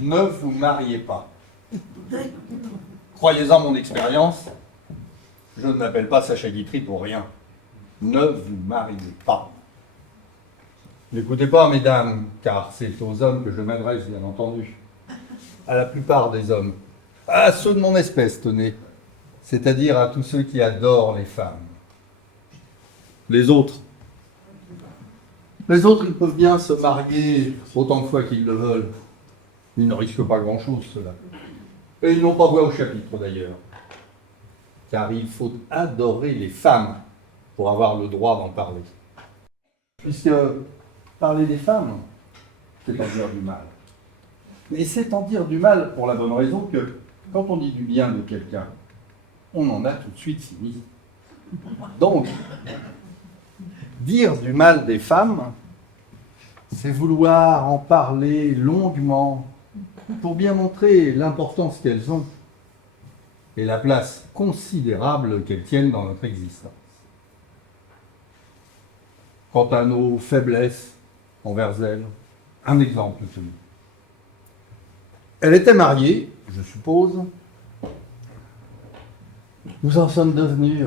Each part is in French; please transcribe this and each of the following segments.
ne vous mariez pas. Croyez-en mon expérience, je ne m'appelle pas Sacha Guitry pour rien. Ne vous mariez pas. N'écoutez pas, mesdames, car c'est aux hommes que je m'adresse, bien entendu. À la plupart des hommes. À ceux de mon espèce, tenez. C'est-à-dire à tous ceux qui adorent les femmes. Les autres, ils peuvent bien se marier autant de fois qu'ils le veulent. Ils ne risquent pas grand-chose, ceux-là. Et ils n'ont pas voix au chapitre, d'ailleurs. Car il faut adorer les femmes pour avoir le droit d'en parler. Puisque parler des femmes, c'est en dire du mal. Et c'est en dire du mal pour la bonne raison que, quand on dit du bien de quelqu'un, on en a tout de suite fini. Donc, dire du mal des femmes, c'est vouloir en parler longuement pour bien montrer l'importance qu'elles ont et la place considérable qu'elles tiennent dans notre existence. Quant à nos faiblesses envers elles, un exemple tenu. Elle était mariée, je suppose. Nous en sommes devenus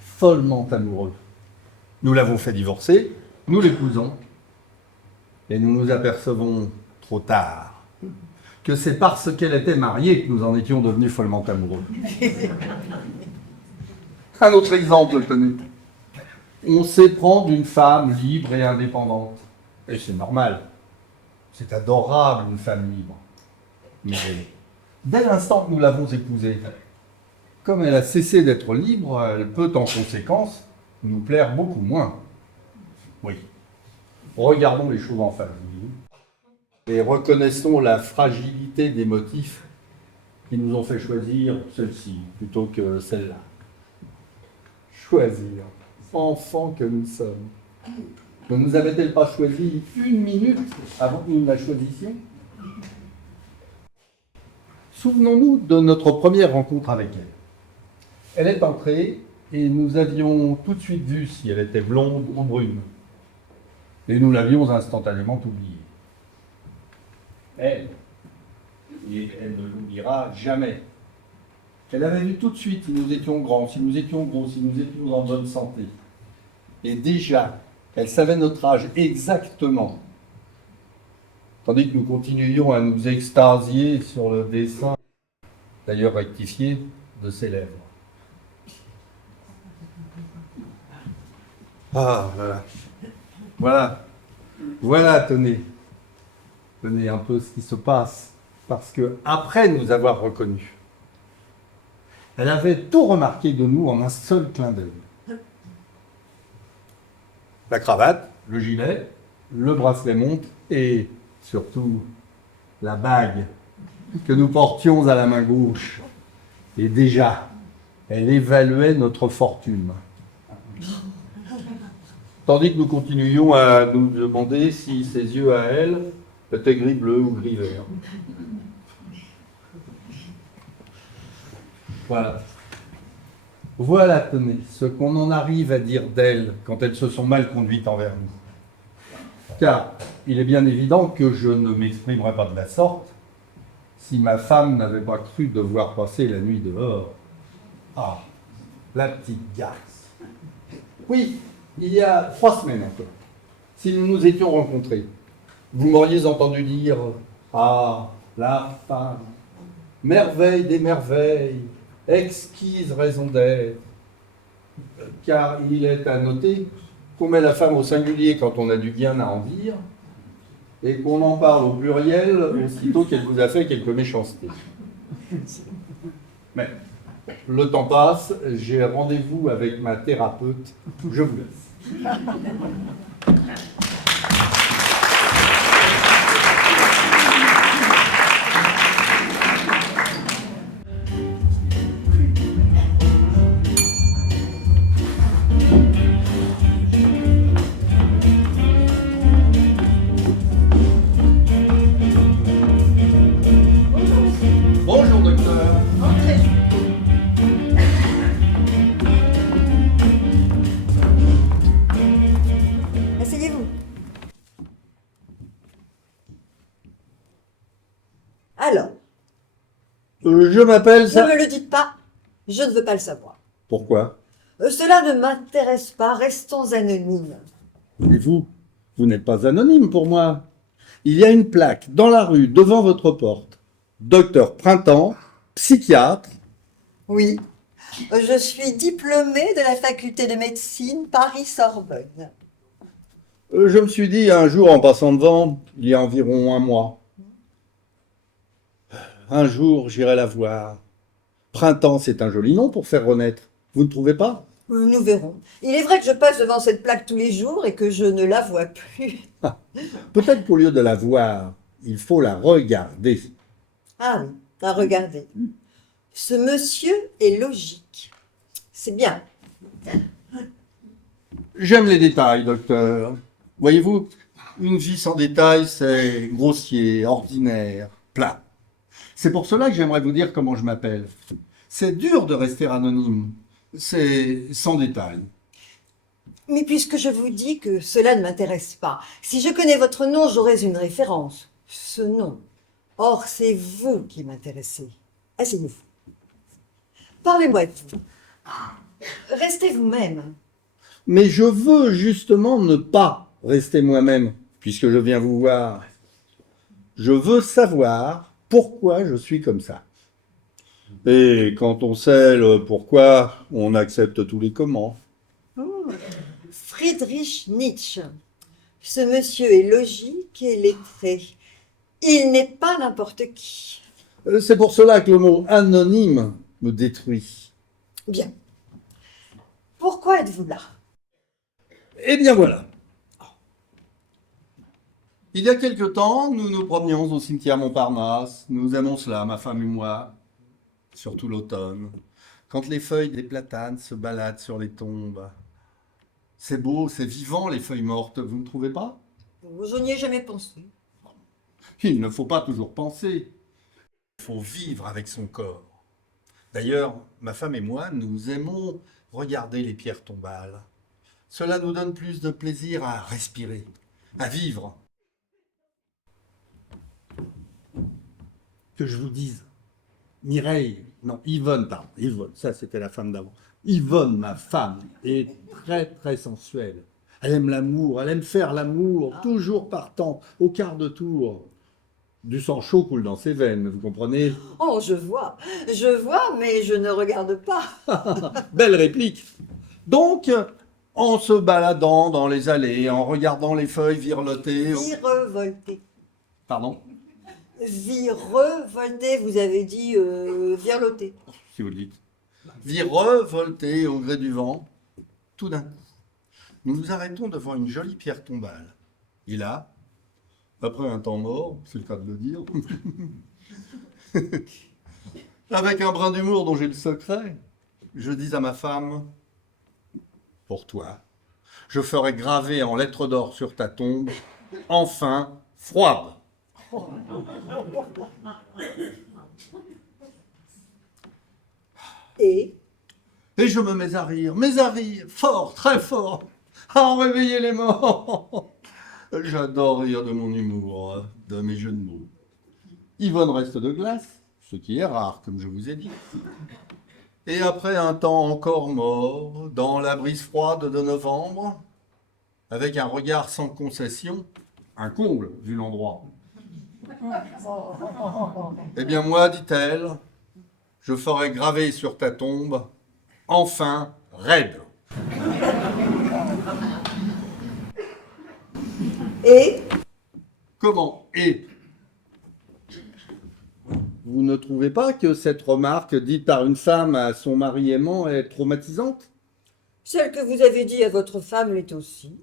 follement amoureux. Nous l'avons fait divorcer, nous l'épousons, et nous nous apercevons trop tard que c'est parce qu'elle était mariée que nous en étions devenus follement amoureux. Un autre exemple, tenez. On s'éprend d'une femme libre et indépendante. Et c'est normal. C'est adorable, une femme libre. Mais dès l'instant que nous l'avons épousée, comme elle a cessé d'être libre, elle peut en conséquence nous plaire beaucoup moins. Oui. Regardons les choses en face, voyez-vous. Et reconnaissons la fragilité des motifs qui nous ont fait choisir celle-ci plutôt que celle-là. Choisir, enfants que nous sommes. Ne nous avait-elle pas choisi une minute avant que nous la choisissions? Souvenons-nous de notre première rencontre avec elle. Elle est entrée et nous avions tout de suite vu si elle était blonde ou brune. Et nous l'avions instantanément oubliée. Elle, et elle ne l'oubliera jamais. Elle avait vu tout de suite si nous étions grands, si nous étions gros, si nous étions en bonne santé. Et déjà, elle savait notre âge exactement. Tandis que nous continuions à nous extasier sur le dessin, d'ailleurs rectifié, de ses lèvres. Ah, voilà. Voilà, tenez un peu ce qui se passe. Parce que, après nous avoir reconnus, elle avait tout remarqué de nous en un seul clin d'œil. La cravate, le gilet, le bracelet montre et surtout la bague que nous portions à la main gauche. Et déjà, elle évaluait notre fortune. Tandis que nous continuions à nous demander si ses yeux à elle étaient gris-bleu ou gris-vert. Voilà. Voilà, tenez, ce qu'on en arrive à dire d'elles quand elles se sont mal conduites envers nous. Car il est bien évident que je ne m'exprimerais pas de la sorte si ma femme n'avait pas cru devoir passer la nuit dehors. Ah, la petite garce. Oui, il y a 3 semaines encore, si nous nous étions rencontrés, vous m'auriez entendu dire « Ah, la femme, merveille des merveilles, exquise raison d'être ». Car il est à noter qu'on met la femme au singulier quand on a du bien à en dire, et qu'on en parle au pluriel aussitôt qu'elle vous a fait quelques méchancetés. Mais le temps passe, j'ai rendez-vous avec ma thérapeute, je vous laisse. Bonjour docteur. Entrez. Asseyez-vous. Je m'appelle Ne ça. me le dites pas, je ne veux pas le savoir. Pourquoi? Cela ne m'intéresse pas, restons anonymes. Et vous n'êtes pas anonyme pour moi. Il y a une plaque dans la rue, devant votre porte. Docteur Printemps, psychiatre. Oui, je suis diplômée de la faculté de médecine Paris-Sorbonne. Je me suis dit un jour en passant devant, il y a environ un mois, un jour j'irai la voir. Printemps, c'est un joli nom pour faire renaître. Vous ne trouvez pas? Nous verrons. Il est vrai que je passe devant cette plaque tous les jours et que je ne la vois plus. Peut-être qu'au lieu de la voir, il faut la regarder. Ah oui, à regarder. Ce monsieur est logique. C'est bien. J'aime les détails, docteur. Voyez-vous, une vie sans détails, c'est grossier, ordinaire, plat. C'est pour cela que j'aimerais vous dire comment je m'appelle. C'est dur de rester anonyme. C'est sans détails. Mais puisque je vous dis que cela ne m'intéresse pas, si je connais votre nom, j'aurais une référence. Ce nom. Or, c'est vous qui m'intéressez. Asseyez-vous. Parlez-moi de vous. Restez vous-même. Mais je veux justement ne pas rester moi-même, puisque je viens vous voir. Je veux savoir pourquoi je suis comme ça. Et quand on sait le pourquoi, on accepte tous les comment. Friedrich Nietzsche. Ce monsieur est logique et lettré. Il n'est pas n'importe qui. C'est pour cela que le mot anonyme me détruit. Bien. Pourquoi êtes-vous là? Eh bien voilà. Il y a quelque temps, nous nous promenions au cimetière Montparnasse. Nous aimons cela, ma femme et moi, surtout l'automne, quand les feuilles des platanes se baladent sur les tombes. C'est beau, c'est vivant, les feuilles mortes, vous ne trouvez pas? Je n'y ai jamais pensé. Il ne faut pas toujours penser. Il faut vivre avec son corps. D'ailleurs, ma femme et moi, nous aimons regarder les pierres tombales. Cela nous donne plus de plaisir à respirer, à vivre. Que je vous dise, Mireille, non, Yvonne, pardon, Yvonne, ça c'était la femme d'avant. Yvonne, ma femme, est très très sensuelle. Elle aime l'amour, elle aime faire l'amour, toujours partant, au quart de tour. Du sang chaud coule dans ses veines, vous comprenez? Oh, je vois, mais je ne regarde pas. Belle réplique. Donc, en se baladant dans les allées, en regardant les feuilles virelotées... Virevolté. Pardon? Virevolté, vous avez dit virloté. Si vous le dites. Virevoltées au gré du vent, tout d'un coup, nous nous arrêtons devant une jolie pierre tombale. Et là, après un temps mort, c'est le cas de le dire, avec un brin d'humour dont j'ai le secret, je dis à ma femme, pour toi, je ferai graver en lettres d'or sur ta tombe, enfin, froide. Et Et je me mets à rire, fort, très fort, à en réveiller les morts. J'adore rire de mon humour, de mes jeux de mots. Yvonne reste de glace, ce qui est rare, comme je vous ai dit. Et après un temps encore mort, dans la brise froide de novembre, avec un regard sans concession, un comble vu l'endroit. Eh bien moi, dit-elle, je ferai graver sur ta tombe, enfin, raide. Et Comment? Et vous ne trouvez pas que cette remarque dite par une femme à son mari aimant est traumatisante? celle que vous avez dit à votre femme l'est aussi.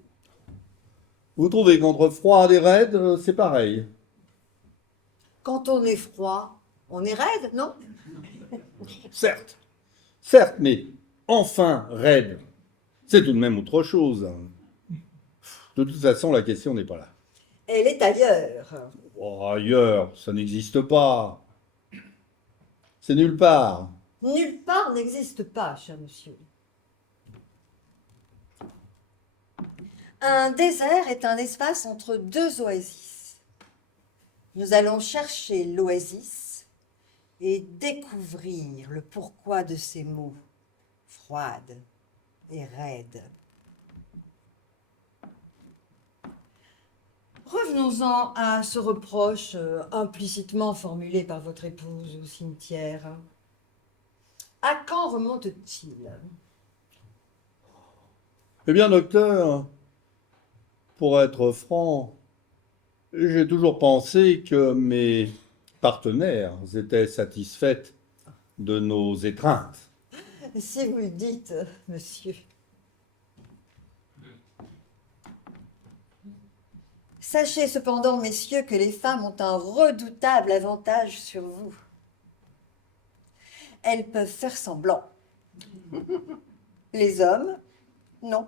Vous trouvez qu'entre froid et raide, c'est pareil? Quand on est froid, on est raide, non? Certes, certes, mais enfin raide, c'est tout de même autre chose. De toute façon, la question n'est pas là. Elle est ailleurs. Oh, ailleurs, ça n'existe pas. C'est nulle part. Nulle part n'existe pas, cher monsieur. Un désert est un espace entre deux oasis. Nous allons chercher l'oasis et découvrir le pourquoi de ces mots froides et raides. Revenons-en à ce reproche implicitement formulé par votre épouse au cimetière. À quand remonte-t-il? Eh bien, docteur, pour être franc, j'ai toujours pensé que mes partenaires étaient satisfaites de nos étreintes. Si vous le dites, monsieur. Sachez cependant, messieurs, que les femmes ont un redoutable avantage sur vous. Elles peuvent faire semblant. Les hommes, non.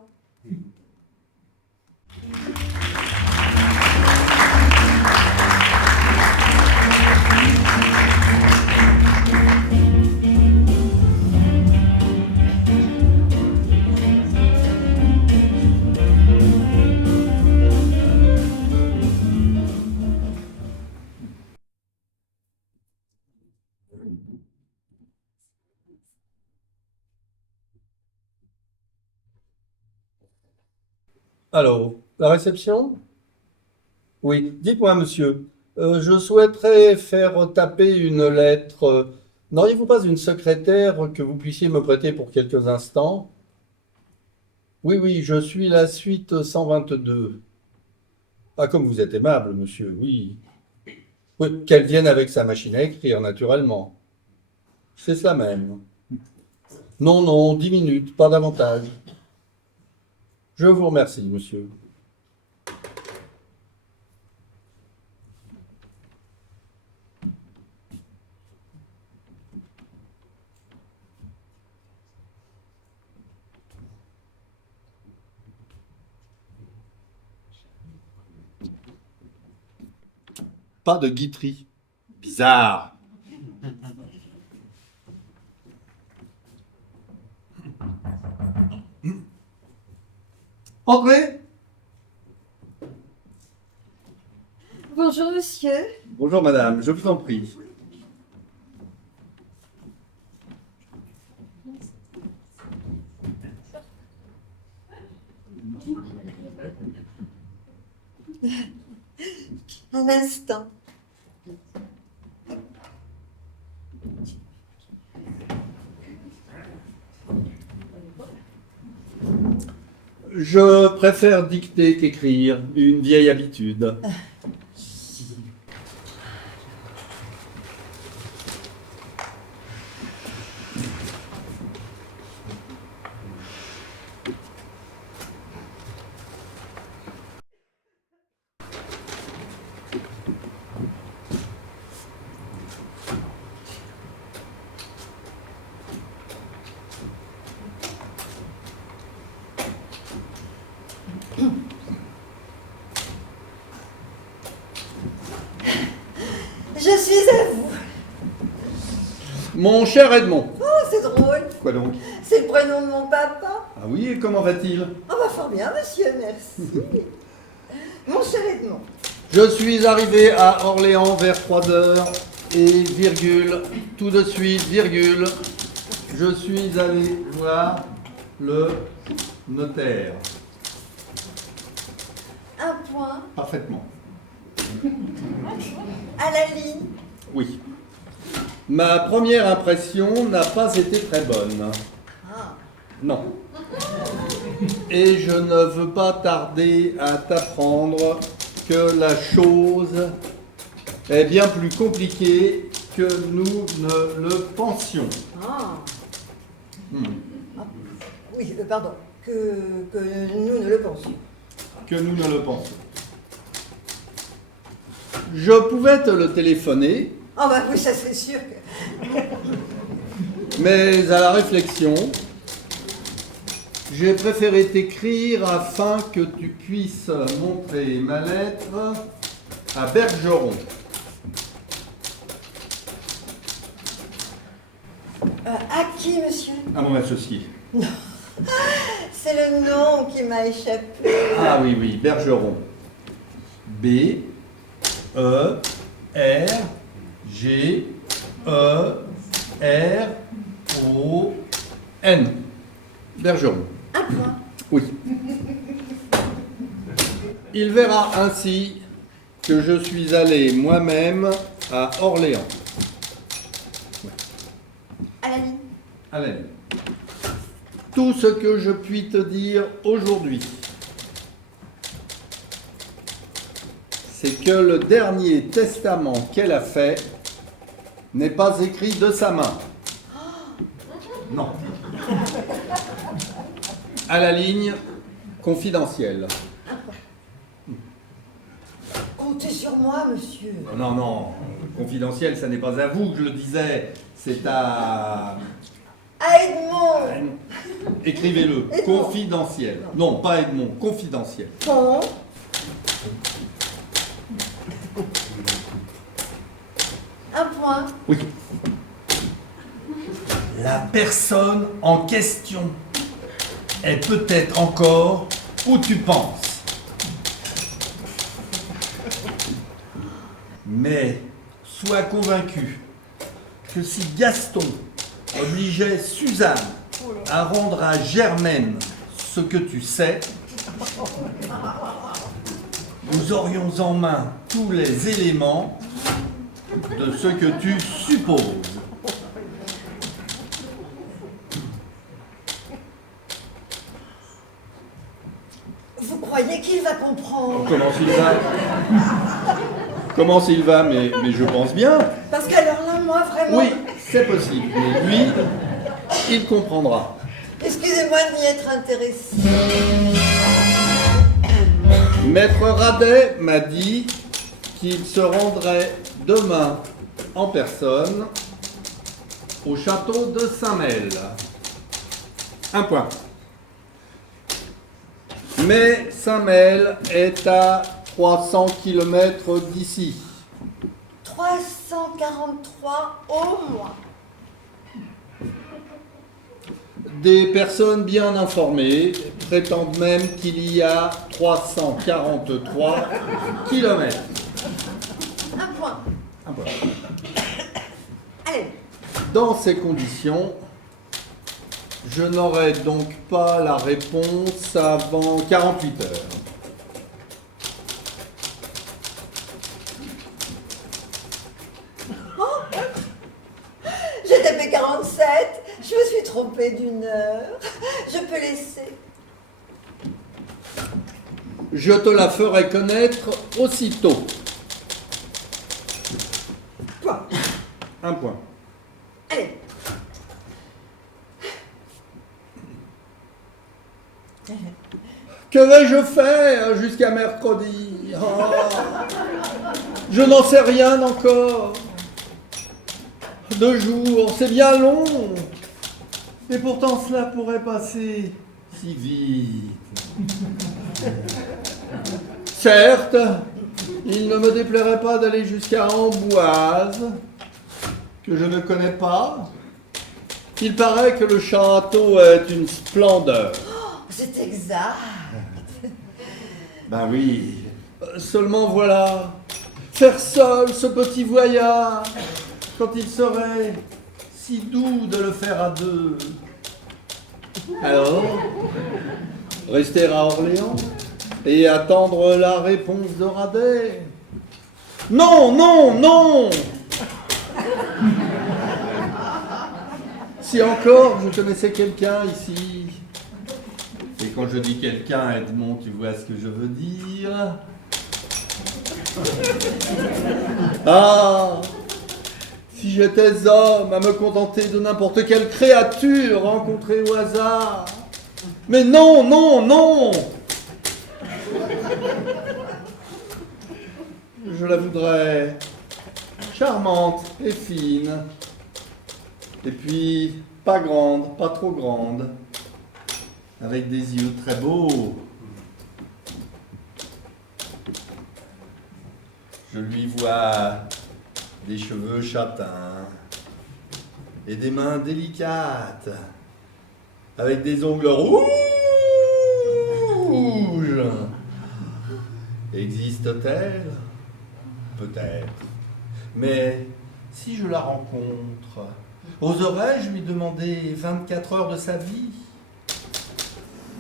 Allô, la réception? Oui, dites-moi, monsieur, je souhaiterais faire taper une lettre. N'auriez-vous pas une secrétaire que vous puissiez me prêter pour quelques instants? Oui, oui, je suis la suite 122. Ah, comme vous êtes aimable, monsieur, oui. Oui, qu'elle vienne avec sa machine à écrire, naturellement. C'est cela même. Non, non, 10 minutes, pas davantage. Je vous remercie, monsieur. Pas de Guitry. Bizarre. Entrez. Bonjour, monsieur. Bonjour, madame, je vous en prie. Un instant. Je préfère dicter qu'écrire, une vieille habitude. Je suis à vous. Mon cher Edmond. Oh, c'est drôle. Quoi donc? C'est le prénom de mon papa. Ah oui, et comment va-t-il? Oh, bah, fort bien, monsieur, merci. Mon cher Edmond. Je suis arrivé à Orléans vers 3 heures et virgule, tout de suite, virgule, je suis allé voir le notaire. Un point Parfaitement. à la ligne. Oui. Ma première impression n'a pas été très bonne. Ah. Non. Et je ne veux pas tarder à t'apprendre que la chose est bien plus compliquée que nous ne le pensions. Ah. Hmm. Oui, pardon, que nous ne le pensions. Que nous ne le pensons. Je pouvais te le téléphoner, Ah bah oui, ça c'est sûr que... mais à la réflexion, j'ai préféré t'écrire afin que tu puisses montrer ma lettre à Bergeron. À qui, monsieur? À mon associé. C'est le nom qui m'a échappé. Ah oui, oui, Bergeron. B, E, R, G, Bergeron. Bergeron. Un point. Oui. Il verra ainsi que je suis allé moi-même à Orléans. À la ligne. À la ligne. Tout ce que je puis te dire aujourd'hui, c'est que le dernier testament qu'elle a fait n'est pas écrit de sa main. Non. À la ligne, confidentielle. Comptez sur moi, monsieur. Non, non, confidentiel, ça n'est pas à vous que je le disais, c'est à... À Edmond. Écrivez-le, Edmond. confidentiel. Non, pas Edmond, confidentiel. Bon. Un point. Oui. La personne en question est peut-être encore où tu penses. Mais sois convaincu que si Gaston obligeait Suzanne à rendre à Germaine ce que tu sais, nous aurions en main tous les éléments de ce que tu supposes. Vous croyez qu'il va comprendre? Comment s'il va? Comment s'il va? Mais je pense bien. Parce qu'alors là, moi, vraiment... Oui, c'est possible. Mais lui, il comprendra. Excusez-moi de m'y être intéressée. Maître Radet m'a dit qu'il se rendrait demain en personne au château de Saint-Mel. Un point. Mais Saint-Mel est à 300 km d'ici. 343 au moins. Des personnes bien informées prétendent même qu'il y a 343 km. Un point. Un point. Allez. Dans ces conditions, je n'aurai donc pas la réponse avant 48 heures. J'ai tapé 47. Je me suis trompée d'une heure. Je peux laisser. Je te la ferai connaître aussitôt. Point. Un point. Allez. Que vais-je faire jusqu'à mercredi? Oh, je n'en sais rien encore. 2 jours, c'est bien long. Et pourtant cela pourrait passer si vite. Certes, il ne me déplairait pas d'aller jusqu'à Amboise, que je ne connais pas. Il paraît que le château est une splendeur. C'est exact. Ben oui. Seulement voilà, faire seul ce petit voyage, quand il serait si doux de le faire à deux. Alors, rester à Orléans et attendre la réponse de Radet. Non, non, non! Si encore je connaissais quelqu'un ici. Et quand je dis quelqu'un, Edmond, tu vois ce que je veux dire? Ah! Si j'étais homme à me contenter de n'importe quelle créature rencontrée au hasard. Mais non, non, non! Je la voudrais charmante et fine. Et puis, pas grande, pas trop grande. Avec des yeux très beaux. Je lui vois des cheveux châtains et des mains délicates, avec des ongles rouges. Existe-t-elle? Peut-être. Mais Si je la rencontre, oserais-je lui demander 24 heures de sa vie?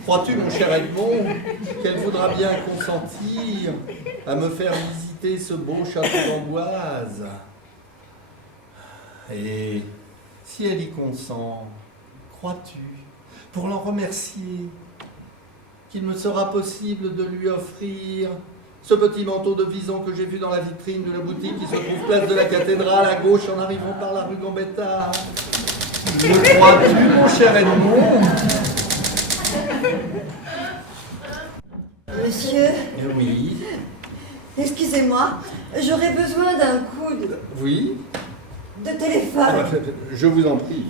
Crois-tu, mon cher Edmond, qu'elle voudra bien consentir à me faire visiter ce beau château d'Amboise? Et si elle y consent, crois-tu, pour l'en remercier, qu'il me sera possible de lui offrir ce petit manteau de vison que j'ai vu dans la vitrine de la boutique qui se trouve place de la cathédrale à gauche en arrivant par la rue Gambetta? Le crois-tu, mon cher Edmond? Monsieur, Oui. excusez-moi, j'aurais besoin d'un coup Oui. de téléphone. Je vous en prie.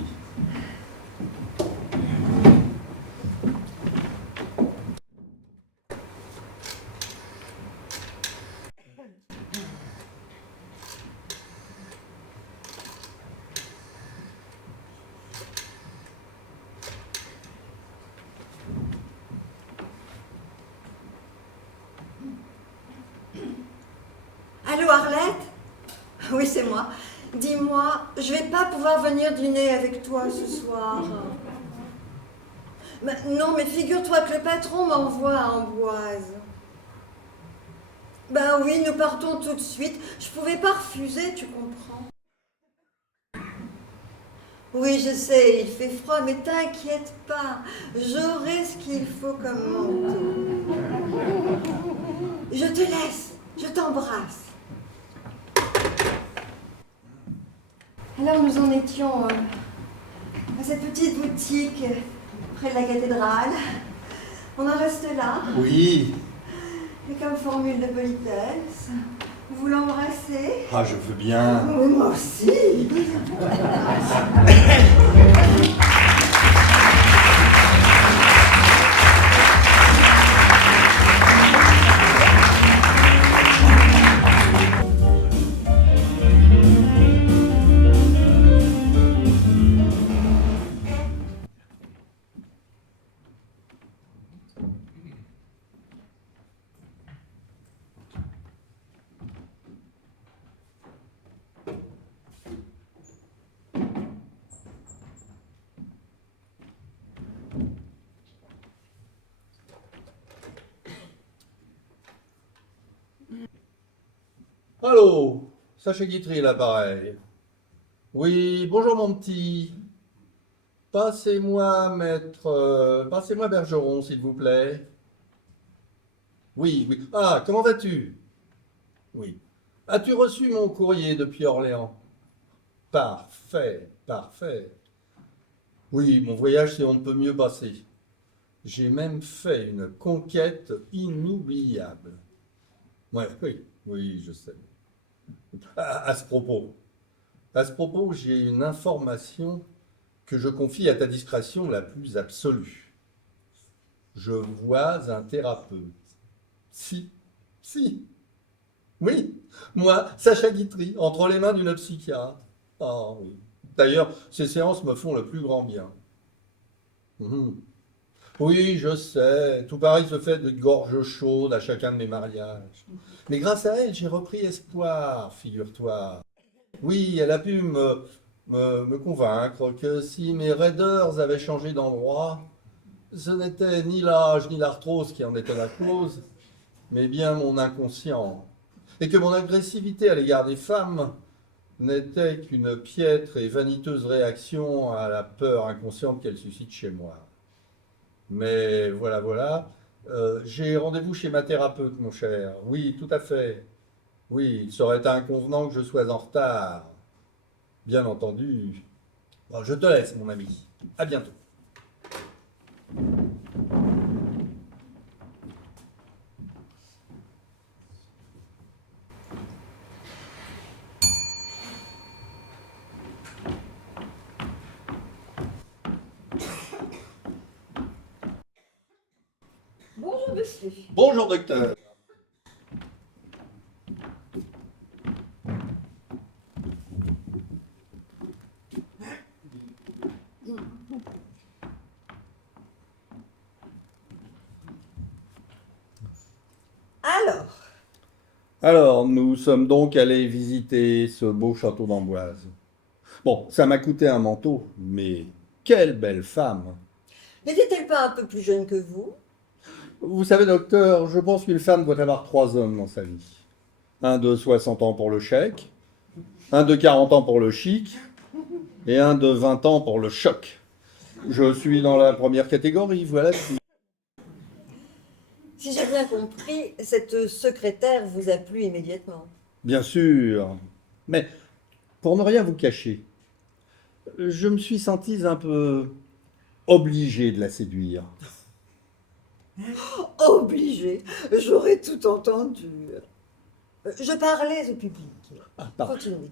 Allô, Arlette? Oui, c'est moi. Dis-moi, je vais pas pouvoir venir dîner avec toi ce soir. Non, mais figure-toi que le patron m'envoie à Amboise. Ben oui, nous partons tout de suite. Je pouvais pas refuser, tu comprends. Oui, je sais, il fait froid, mais t'inquiète pas. J'aurai ce qu'il faut comme manteau. Je te laisse, je t'embrasse. Alors nous en étions à cette petite boutique près de la cathédrale. On en reste là. Oui. Et comme formule de politesse, vous l'embrassez? Ah, je veux bien. Oui, moi aussi. Allô, Sacha Guitry, l'appareil. Oui, bonjour mon petit. Passez-moi, maître. Passez-moi Bergeron, s'il vous plaît. Oui, oui. Ah, comment vas-tu? Oui. As-tu reçu mon courrier depuis Orléans? Parfait, parfait. Oui, mon voyage s'est on ne peut mieux passé. J'ai même fait une conquête inoubliable. Ouais, oui, oui, je sais. À ce propos, j'ai une information que je confie à ta discrétion la plus absolue. Je vois un thérapeute. Si, si, oui, moi, Sacha Guitry, entre les mains d'une psychiatre. Ah oui. D'ailleurs, ces séances me font le plus grand bien. Mhm. Oui, je sais, tout pareil se fait de gorge chaude à chacun de mes mariages. Mais grâce à elle, j'ai repris espoir, figure-toi. Oui, elle a pu me convaincre que si mes raideurs avaient changé d'endroit, ce n'était ni l'âge ni l'arthrose qui en était la cause, mais bien mon inconscient. Et que mon agressivité à l'égard des femmes n'était qu'une piètre et vaniteuse réaction à la peur inconsciente qu'elle suscite chez moi. Mais voilà, voilà. J'ai rendez-vous chez ma thérapeute, mon cher. Oui, tout à fait. Oui, il serait inconvenant que je sois en retard. Bien entendu. Bon, je te laisse, mon ami. À bientôt. Bonjour, monsieur. Bonjour, docteur. Alors, Alors, nous sommes donc allés visiter ce beau château d'Amboise. Bon, ça m'a coûté un manteau, mais quelle belle femme! N'était-elle pas un peu plus jeune que vous? Vous savez, docteur, je pense qu'une femme doit avoir 3 hommes dans sa vie. Un de 60 ans pour le chèque, un de 40 ans pour le chic, et un de 20 ans pour le choc. Je suis dans la première catégorie, voilà. Si j'ai bien compris, cette secrétaire vous a plu immédiatement. Bien sûr. Mais pour ne rien vous cacher, je me suis senti un peu obligé de la séduire. Obligé, j'aurais tout entendu. Je parlais au public. Ah, pardon. Continuez.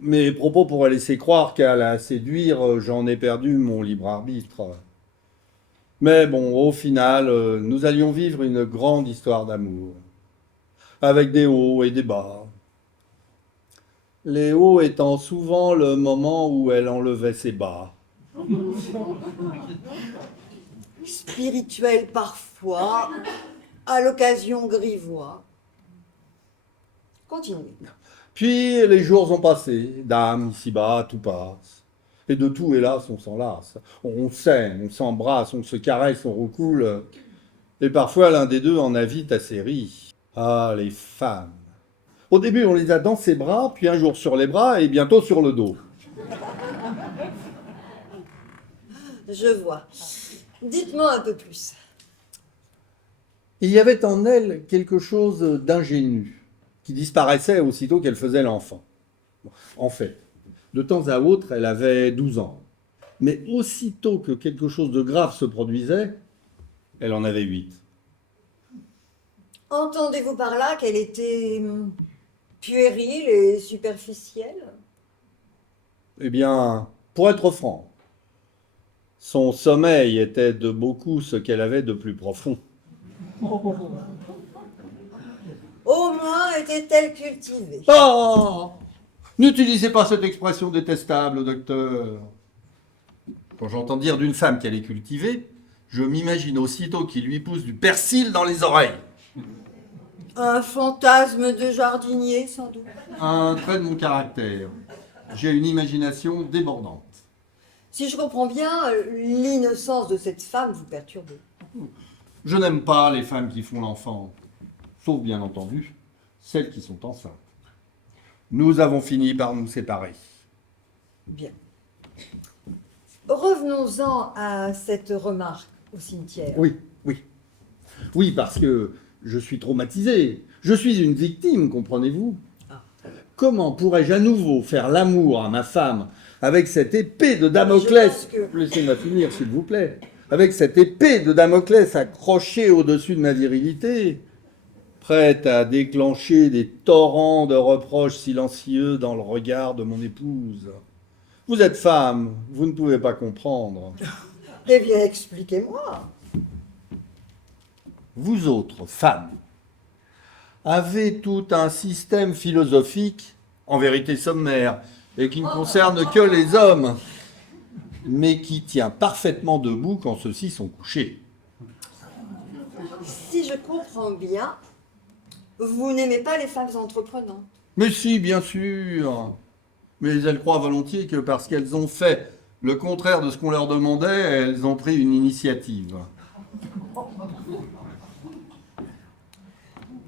Mes propos pourraient laisser croire qu'à la séduire, j'en ai perdu mon libre arbitre. Mais bon, au final, nous allions vivre une grande histoire d'amour, avec des hauts et des bas. Les hauts étant souvent le moment où elle enlevait ses bas. Spirituel parfois, à l'occasion grivois. Continuez. Puis les jours ont passé, dame, ici-bas, tout passe. Et de tout, hélas, on s'en lasse. On s'aime, on s'embrasse, on se caresse, on recoule. Et parfois, l'un des deux en a vite assez ri. Ah, les femmes. Au début, on les a dans ses bras, puis un jour sur les bras, et bientôt sur le dos. Je vois. Dites-moi un peu plus. Il y avait en elle quelque chose d'ingénu, qui disparaissait aussitôt qu'elle faisait l'enfant. En fait, de temps à autre, elle avait 12 ans. Mais aussitôt que quelque chose de grave se produisait, elle en avait 8. Entendez-vous par là qu'elle était puérile et superficielle? Eh bien, pour être franc, son sommeil était de beaucoup ce qu'elle avait de plus profond. Au moins était-elle cultivée. Oh! N'utilisez pas cette expression détestable, docteur. Quand j'entends dire d'une femme qu'elle est cultivée, je m'imagine aussitôt qu'il lui pousse du persil dans les oreilles. Un fantasme de jardinier, sans doute. Un trait de mon caractère. J'ai une imagination débordante. Si je comprends bien, l'innocence de cette femme vous perturbe. Je n'aime pas les femmes qui font l'enfant, sauf bien entendu celles qui sont enceintes. Nous avons fini par nous séparer. Bien. Revenons-en à cette remarque au cimetière. Oui, oui. Oui, parce que je suis traumatisé. Je suis une victime, comprenez-vous? Comment pourrais-je à nouveau faire l'amour à ma femme avec cette épée de Damoclès? Laissez-moi finir, s'il vous plaît. Avec cette épée de Damoclès accrochée au-dessus de ma virilité, prête à déclencher des torrents de reproches silencieux dans le regard de mon épouse. Vous êtes femme, vous ne pouvez pas comprendre. Eh bien, expliquez-moi. Vous autres, femmes, avez tout un système philosophique, en vérité sommaire, et qui ne concerne que les hommes, mais qui tient parfaitement debout quand ceux-ci sont couchés. Si je comprends bien, vous n'aimez pas les femmes entreprenantes. Mais si, bien sûr. Mais elles croient volontiers que parce qu'elles ont fait le contraire de ce qu'on leur demandait, elles ont pris une initiative.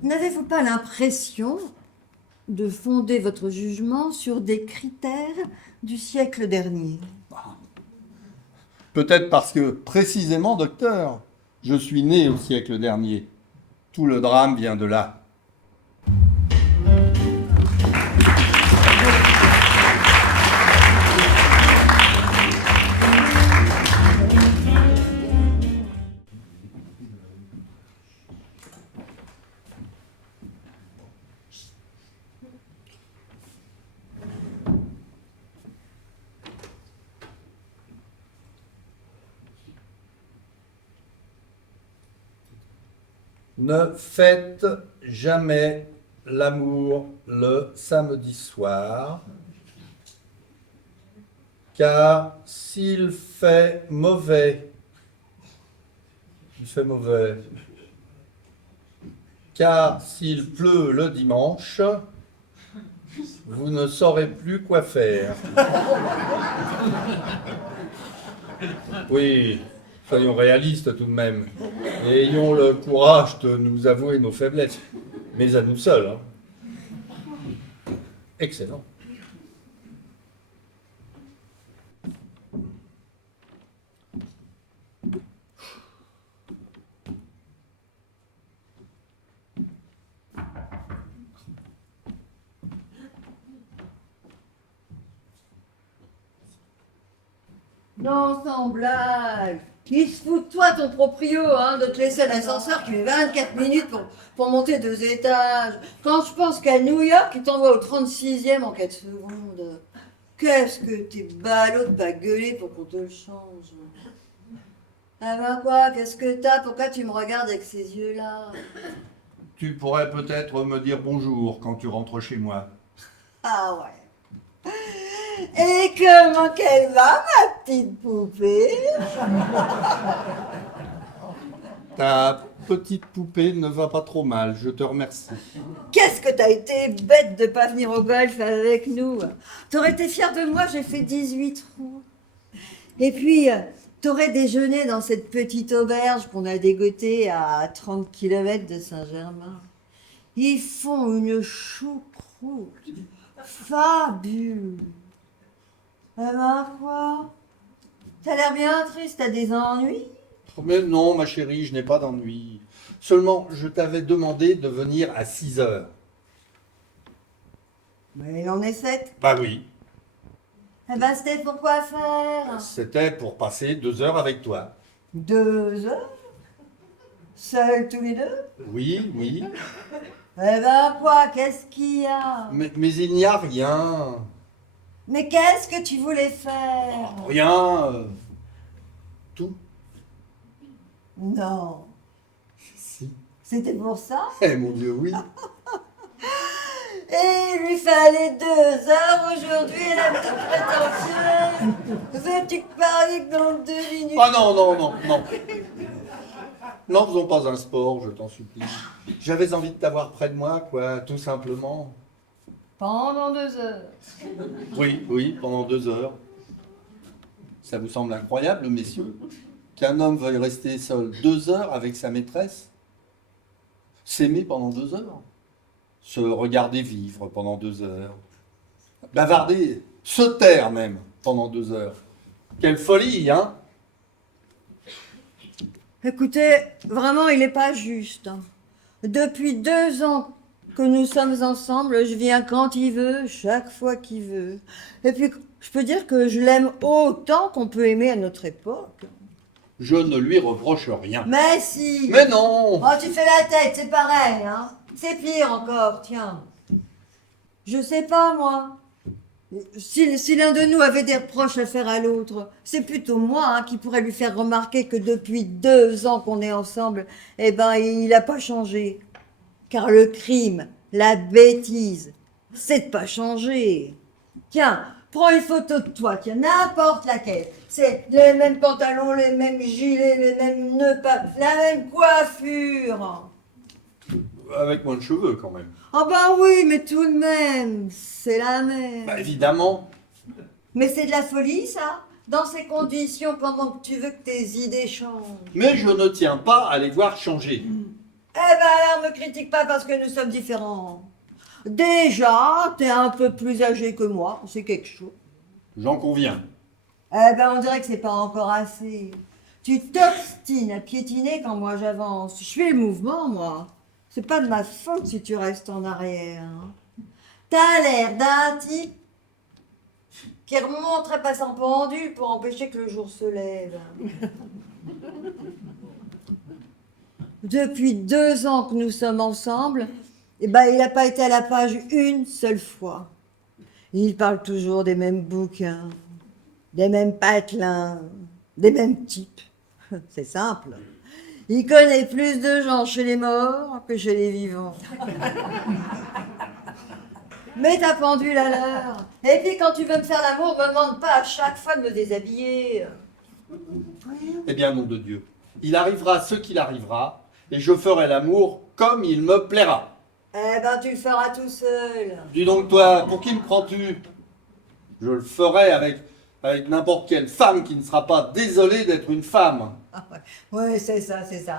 N'avez-vous pas l'impression de fonder votre jugement sur des critères du siècle dernier? Peut-être parce que, précisément, docteur, je suis né au siècle dernier. Tout le drame vient de là. Ne faites jamais l'amour le samedi soir, car s'il fait mauvais, car s'il pleut le dimanche, vous ne saurez plus quoi faire. Oui, soyons réalistes tout de même, et ayons le courage de nous avouer nos faiblesses, mais à nous seuls. Hein. Excellent. Non, sans blague. Il se fout de toi, ton proprio, hein, de te laisser un ascenseur qui met 24 minutes pour monter 2 étages. Quand je pense qu'à New York, il t'envoie au 36e en 4 secondes. Qu'est-ce que t'es ballot de pas gueuler pour qu'on te le change. Ah ben quoi, qu'est-ce que t'as? Pourquoi tu me regardes avec ces yeux-là? Tu pourrais peut-être me dire bonjour quand tu rentres chez moi. Ah ouais. Et comment qu'elle va, ma petite poupée? Ta petite poupée ne va pas trop mal, je te remercie. Qu'est-ce que t'as été bête de pas venir au golf avec nous. T'aurais été fière de moi, j'ai fait 18 trous. Et puis, t'aurais déjeuné dans cette petite auberge qu'on a dégotée à 30 km de Saint-Germain. Ils font une choucroute fabuleuse. Eh ben quoi? T'as l'air bien triste, t'as des ennuis? Mais non, ma chérie, je n'ai pas d'ennui. Seulement, je t'avais demandé de venir à 6 heures. Mais il en est 7. Bah oui, Eh ben c'était pour quoi faire? c'était pour passer 2 heures avec toi. 2 heures? Seuls tous les deux? Oui, oui, Eh ben quoi, qu'est-ce qu'il y a? mais il n'y a rien. Mais qu'est-ce que tu voulais faire? Rien. Tout. Non. Si. C'était pour ça? Eh mon Dieu, oui. Et il lui fallait 2 heures aujourd'hui, la petite prétentieuse. Veux-tu que parier que dans 2 minutes? Ah non, non, non, non. N'en faisons pas un sport, je t'en supplie. J'avais envie de t'avoir près de moi, quoi, tout simplement. Pendant 2 heures. Oui, oui, pendant 2 heures. Ça vous semble incroyable, messieurs, qu'un homme veuille rester seul 2 heures avec sa maîtresse? S'aimer pendant 2 heures? Se regarder vivre pendant 2 heures? Bavarder, se taire même pendant 2 heures? Quelle folie, hein? Écoutez, vraiment, il n'est pas juste. Hein. Depuis 2 ans que nous sommes ensemble, je viens quand il veut, chaque fois qu'il veut. Et puis, je peux dire que je l'aime autant qu'on peut aimer à notre époque. Je ne lui reproche rien. Mais si! Mais non! Oh, tu fais la tête, c'est pareil, hein? C'est pire encore, tiens. Je sais pas, moi. Si l'un de nous avait des reproches à faire à l'autre, c'est plutôt moi hein, qui pourrais lui faire remarquer que depuis 2 ans qu'on est ensemble, eh ben, il n'a pas changé. Car le crime, la bêtise, c'est de pas changer. Tiens, prends une photo de toi, tiens, n'importe laquelle. C'est les mêmes pantalons, les mêmes gilets, les mêmes nœuds, la même coiffure. Avec moins de cheveux, quand même. Ah ben oui, mais tout de même, c'est la même. Bah, évidemment. Mais c'est de la folie, ça. Dans ces conditions, comment tu veux que tes idées changent? Mais je ne tiens pas à les voir changer. Eh ben alors, me critique pas parce que nous sommes différents. Déjà, t'es un peu plus âgé que moi, c'est quelque chose. J'en conviens. Eh ben, on dirait que c'est pas encore assez. Tu t'obstines à piétiner quand moi j'avance. Je fais le mouvement, moi. C'est pas de ma faute si tu restes en arrière. Hein. T'as l'air d'un type qui remonterait pas sans pendule pour empêcher que le jour se lève. Depuis 2 ans que nous sommes ensemble, eh ben, il n'a pas été à la page une seule fois. Il parle toujours des mêmes bouquins, des mêmes patelins, des mêmes types. C'est simple. Il connaît plus de gens chez les morts que chez les vivants. Mets ta pendule à l'heure. Et puis quand tu veux me faire l'amour, me demande pas à chaque fois de me déshabiller. Eh bien, nom de Dieu, il arrivera ce qu'il arrivera, et je ferai l'amour comme il me plaira. Eh ben, tu le feras tout seul. Dis donc toi, pour qui me prends-tu? Je le ferai avec n'importe quelle femme qui ne sera pas désolée d'être une femme. Ah ouais, c'est ça, c'est ça.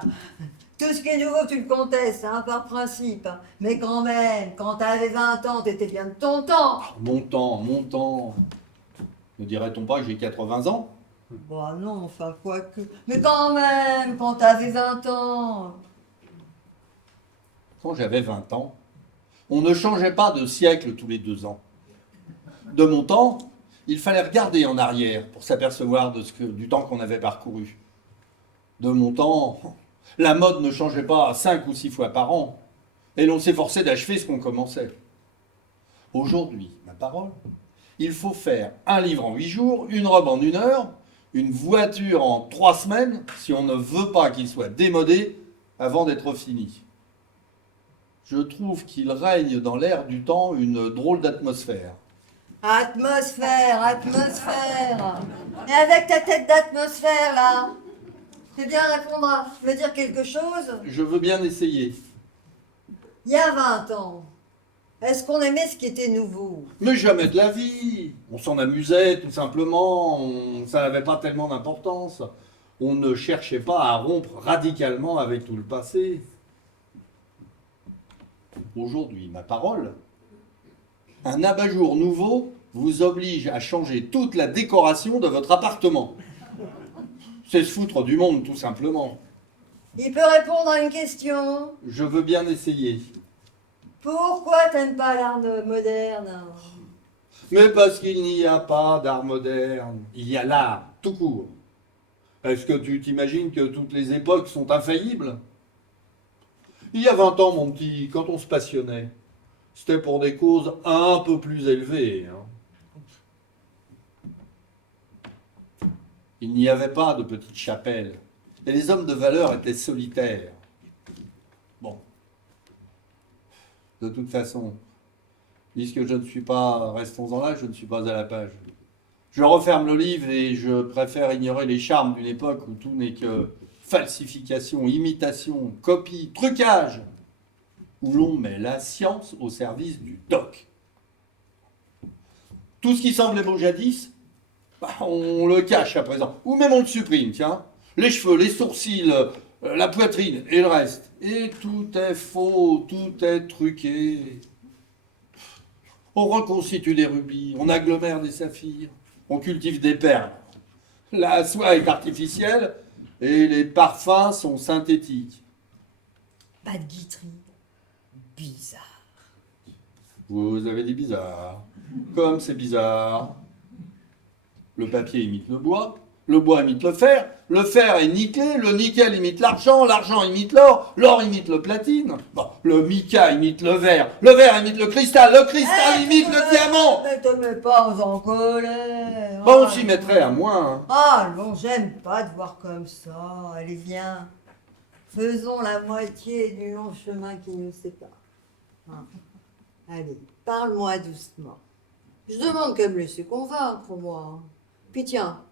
Tout ce qui est nouveau, tu le contestes, hein, par principe. Mais quand même, quand t'avais 20 ans, t'étais bien de ton temps. Mon temps. Ne dirait-on pas que j'ai 80 ans? Bah non, enfin, quoique. Mais quand même, quand t'avais 20 ans. Quand j'avais 20 ans, on ne changeait pas de siècle tous les 2 ans. De mon temps, il fallait regarder en arrière pour s'apercevoir du temps qu'on avait parcouru. De mon temps, la mode ne changeait pas 5 ou 6 fois par an, et l'on s'efforçait d'achever ce qu'on commençait. Aujourd'hui, ma parole, il faut faire un livre en 8 jours, une robe en 1 heure, une voiture en 3 semaines, si on ne veut pas qu'il soit démodé avant d'être fini. Je trouve qu'il règne dans l'air du temps une drôle d'atmosphère. Atmosphère, atmosphère. Et avec ta tête d'atmosphère, là, tu veux bien répondre, me dire quelque chose? Je veux bien essayer. Il y a 20 ans, est-ce qu'on aimait ce qui était nouveau? Mais jamais de la vie. On s'en amusait tout simplement, ça n'avait pas tellement d'importance. On ne cherchait pas à rompre radicalement avec tout le passé. Aujourd'hui, ma parole, un abat-jour nouveau vous oblige à changer toute la décoration de votre appartement. C'est se foutre du monde, tout simplement. Il peut répondre à une question. Je veux bien essayer. Pourquoi t'aimes pas l'art moderne? Mais parce qu'il n'y a pas d'art moderne. Il y a l'art, tout court. Est-ce que tu t'imagines que toutes les époques sont infaillibles? Il y a 20 ans, mon petit, quand on se passionnait, c'était pour des causes un peu plus élevées. Il n'y avait pas de petite chapelle. Et les hommes de valeur étaient solitaires. Bon. De toute façon, puisque je ne suis pas, restons-en là, je ne suis pas à la page. Je referme le livre et je préfère ignorer les charmes d'une époque où tout n'est que falsification, imitation, copie, trucage, où l'on met la science au service du doc. Tout ce qui semblait beau jadis, on le cache à présent, ou même on le supprime, tiens. Les cheveux, les sourcils, la poitrine et le reste. Et tout est faux, tout est truqué. On reconstitue des rubis, on agglomère des saphirs, on cultive des perles. La soie est artificielle et les parfums sont synthétiques. Pas de guiterie. Bizarre. Vous avez dit bizarre. Comme c'est bizarre. Le papier imite le bois imite le fer est nickel, le nickel imite l'argent imite l'or imite le platine, bon, le mica imite le verre imite le cristal imite le diamant. Ne te mets pas en colère. Bon, on s'y mettrait à moins. Hein. Ah non, j'aime pas te voir comme ça. Allez, viens. Faisons la moitié du long chemin qui nous sépare. Hein. Allez, parle-moi doucement. Je demande qu'à me laisser convaincre, moi. Puis tiens,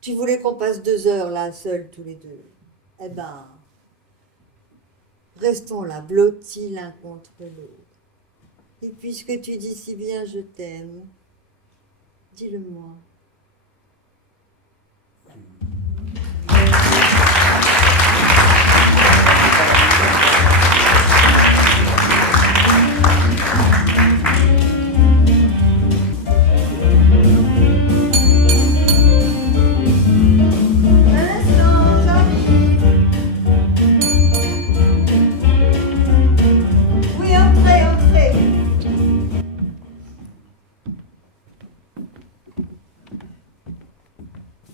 tu voulais qu'on passe 2 heures là, seuls tous les deux. Eh ben, restons là, blottis l'un contre l'autre. Et puisque tu dis si bien je t'aime, dis-le-moi.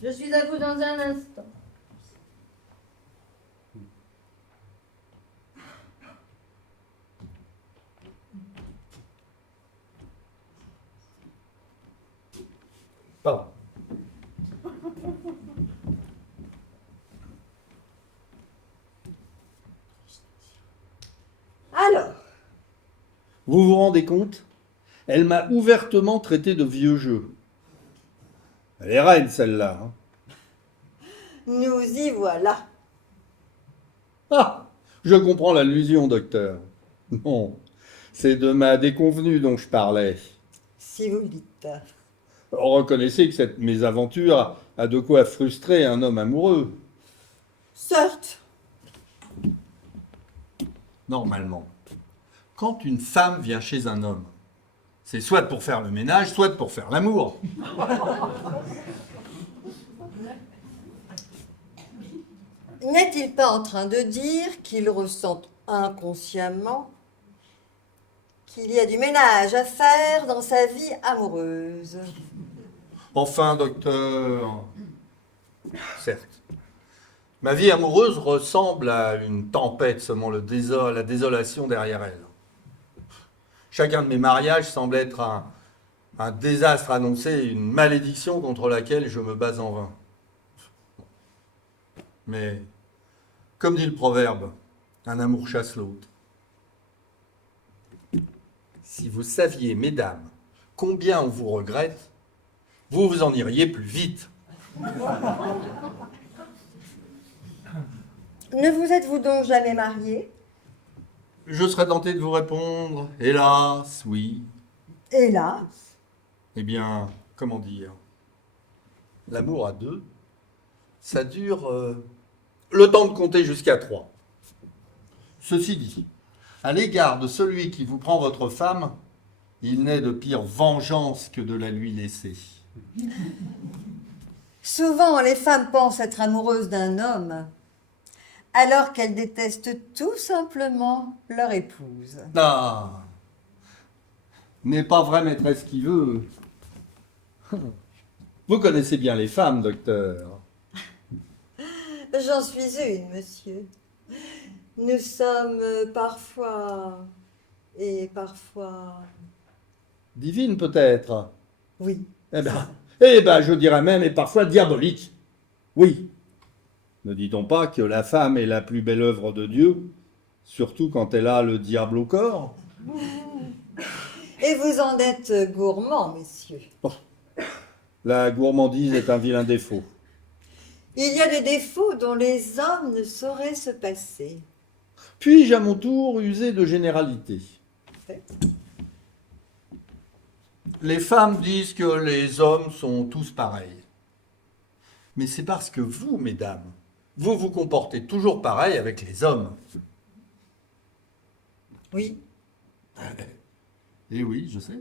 Je suis à vous dans un instant. Pardon. Alors, Vous vous rendez compte? Elle m'a ouvertement traité de vieux jeu. Elle est reine, celle-là. Hein. nous y voilà. Ah, Je comprends l'allusion, docteur. Non, c'est de ma déconvenue dont je parlais. Si vous le dites. Reconnaissez que cette mésaventure a de quoi frustrer un homme amoureux. Certes. Normalement, quand une femme vient chez un homme, c'est soit pour faire le ménage, soit pour faire l'amour. N'est-il pas en train de dire qu'il ressent inconsciemment qu'il y a du ménage à faire dans sa vie amoureuse? Enfin, docteur, certes. Ma vie amoureuse ressemble à une tempête semant la désolation derrière elle. Chacun de mes mariages semble être un désastre annoncé, une malédiction contre laquelle je me bats en vain. Mais, comme dit le proverbe, un amour chasse l'autre. Si vous saviez, mesdames, combien on vous regrette, vous vous en iriez plus vite. Ne vous êtes-vous donc jamais marié? Je serais tenté de vous répondre, hélas, oui. Hélas. Eh bien, comment dire, l'amour à deux, ça dure le temps de compter jusqu'à 3. Ceci dit, à l'égard de celui qui vous prend votre femme, il n'est de pire vengeance que de la lui laisser. Souvent, les femmes pensent être amoureuses d'un homme, alors qu'elles détestent tout simplement leur épouse. Ah, n'est pas vraie maîtresse qui veut. Vous connaissez bien les femmes, docteur. J'en suis une, monsieur. Nous sommes parfois... et parfois... Divine peut-être. Oui. Eh ben, je dirais même, et parfois diabolique. Oui. Ne dit-on pas que la femme est la plus belle œuvre de Dieu, surtout quand elle a le diable au corps? Et vous en êtes gourmand, messieurs. La gourmandise est un vilain défaut. Il y a des défauts dont les hommes ne sauraient se passer. Puis-je à mon tour user de généralité? Les femmes disent que les hommes sont tous pareils. Mais c'est parce que vous, mesdames, vous vous comportez toujours pareil avec les hommes. Oui. Eh oui, je sais.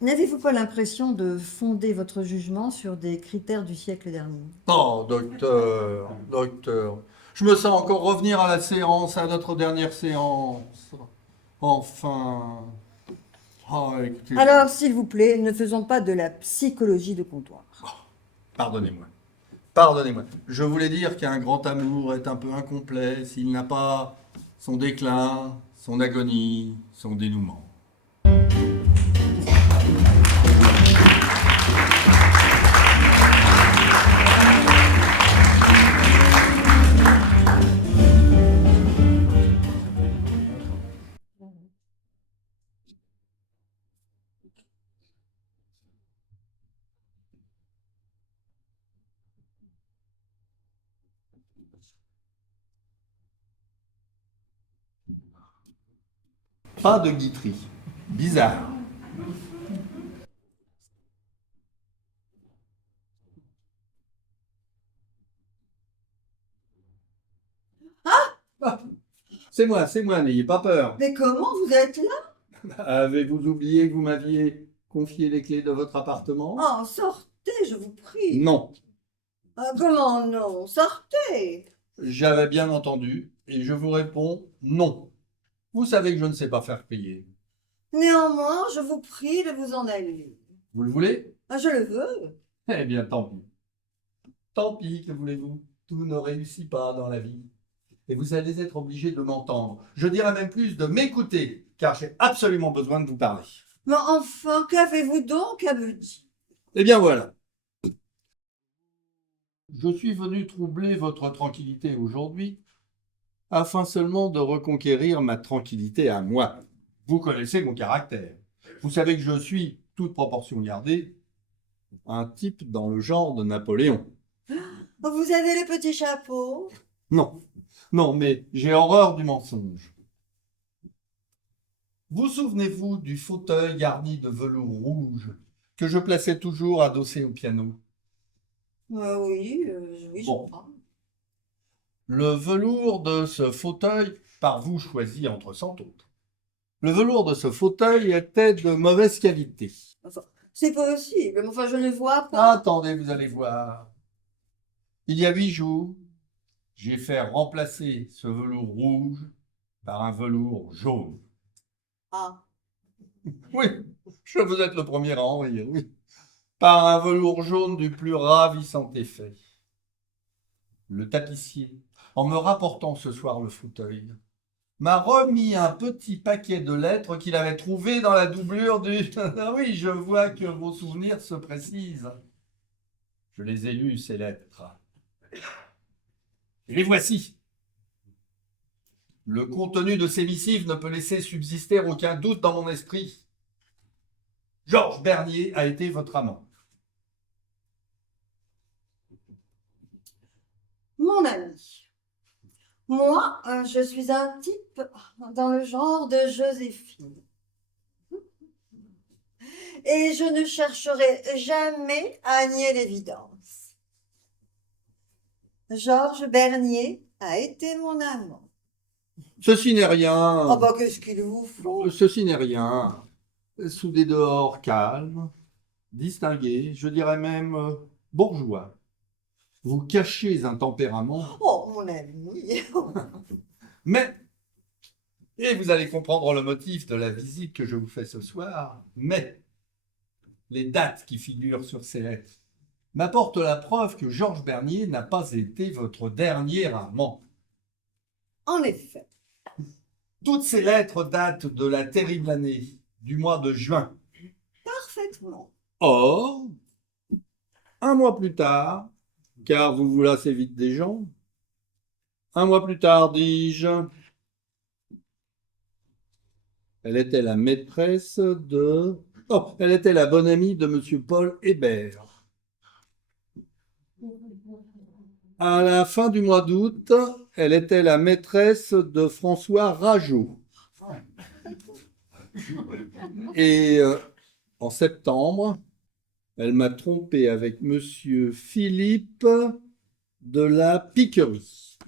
N'avez-vous pas l'impression de fonder votre jugement sur des critères du siècle dernier? Oh, docteur, je me sens encore revenir à la séance, à notre dernière séance. Enfin... Oh, écoutez... Alors, s'il vous plaît, ne faisons pas de la psychologie de comptoir. Pardonnez-moi. Pardonnez-moi. Je voulais dire qu'un grand amour est un peu incomplet s'il n'a pas son déclin, son agonie, son dénouement. Pas de guiterie. Bizarre. Ah, c'est moi, n'ayez pas peur. Mais comment vous êtes là? Avez-vous oublié que vous m'aviez confié les clés de votre appartement? Oh, sortez, je vous prie. Non, Ah, comment non? Sortez. j'avais bien entendu et je vous réponds non. Vous savez que je ne sais pas faire payer. Néanmoins, je vous prie de vous en aller. Vous le voulez? Ah, je le veux. Eh bien, tant pis. Tant pis, que voulez-vous? Tout ne réussit pas dans la vie. Et vous allez être obligé de m'entendre. Je dirais même plus de m'écouter, car j'ai absolument besoin de vous parler. Mais enfin, qu'avez-vous donc à me dire? Eh bien voilà. Je suis venu troubler votre tranquillité aujourd'hui, afin seulement de reconquérir ma tranquillité à moi. Vous connaissez mon caractère. Vous savez que je suis, toute proportion gardée, un type dans le genre de Napoléon. Vous avez le petit chapeau? Non, Non, mais j'ai horreur du mensonge. Vous souvenez-vous du fauteuil garni de velours rouge que je plaçais toujours adossé au piano? Oui, oui, je Bon. crois. Le velours de ce fauteuil, par vous choisi entre cent autres, le velours de ce fauteuil était de mauvaise qualité. Enfin, c'est possible, mais enfin, je ne vois pas. Attendez, vous allez voir. Il y a 8 jours, j'ai fait remplacer ce velours rouge par un velours jaune. Ah, Oui, je vous êtes le premier à en rire, oui. Par un velours jaune du plus ravissant effet. Le tapissier, en me rapportant ce soir le fauteuil, m'a remis un petit paquet de lettres qu'il avait trouvé dans la doublure du... Ah oui, je vois que vos souvenirs se précisent. Je les ai lues, ces lettres. Et les voici. Le contenu de ces missives ne peut laisser subsister aucun doute dans mon esprit. Georges Bernier a été votre amant. mon ami. Moi, je suis un type dans le genre de Joséphine. Et je ne chercherai jamais à nier l'évidence. Georges Bernier a été mon amant. Ceci n'est rien. Oh bah qu'est-ce qu'il vous faut? Ceci n'est rien. Sous des dehors calmes, distingués, je dirais même bourgeois. Vous cachez un tempérament, Oh mon ami. mais, et vous allez comprendre le motif de la visite que je vous fais ce soir, mais les dates qui figurent sur ces lettres m'apportent la preuve que Georges Bernier n'a pas été votre dernier amant. En effet. Toutes ces lettres datent de la terrible année, du mois de juin. Parfaitement. Or, un mois plus tard, car vous vous lassez vite des gens, un mois plus tard, dis-je, elle était la maîtresse de... Oh, elle était la bonne amie de Monsieur Paul Hébert. À la fin du mois d'août, elle était la maîtresse de François Rageot. Et en septembre, elle m'a trompé avec Monsieur Philippe de la Piquerie.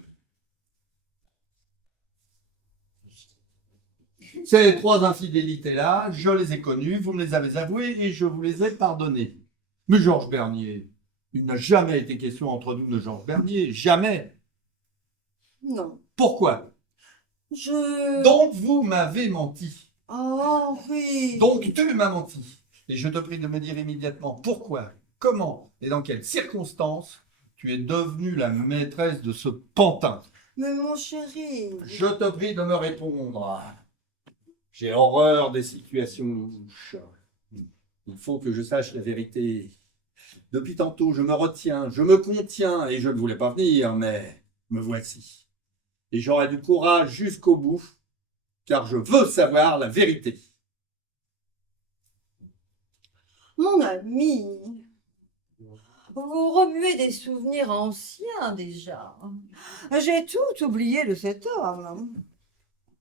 Ces 3 infidélités-là, je les ai connues, vous me les avez avouées et je vous les ai pardonnées. Mais Georges Bernier, il n'a jamais été question entre nous de Georges Bernier, jamais. Non. Pourquoi? Donc vous m'avez menti. Oh oui. Donc tu m'as menti. Et je te prie de me dire immédiatement pourquoi, comment et dans quelles circonstances tu es devenue la maîtresse de ce pantin. Mais mon chéri. Je te prie de me répondre. J'ai horreur des situations louches. Il faut que je sache la vérité. Depuis tantôt, je me retiens, je me contiens, et je ne voulais pas venir, mais me voici. Et j'aurai du courage jusqu'au bout, car je veux savoir la vérité. Mon ami. Vous remuez des souvenirs anciens déjà. J'ai tout oublié de cet homme.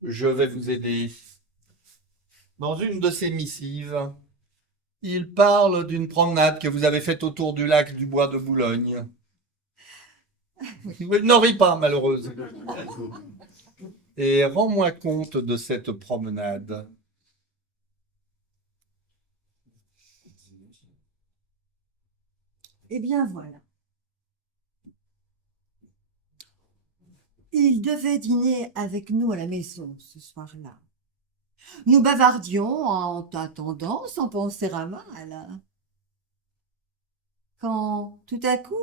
Je vais vous aider. Dans une de ces missives, il parle d'une promenade que vous avez faite autour du lac du Bois de Boulogne. N'en ris pas, malheureuse. Et rends-moi compte de cette promenade. Eh bien voilà. Il devait dîner avec nous à la maison ce soir-là. Nous bavardions en t'attendant sans penser à mal. Quand, tout à coup,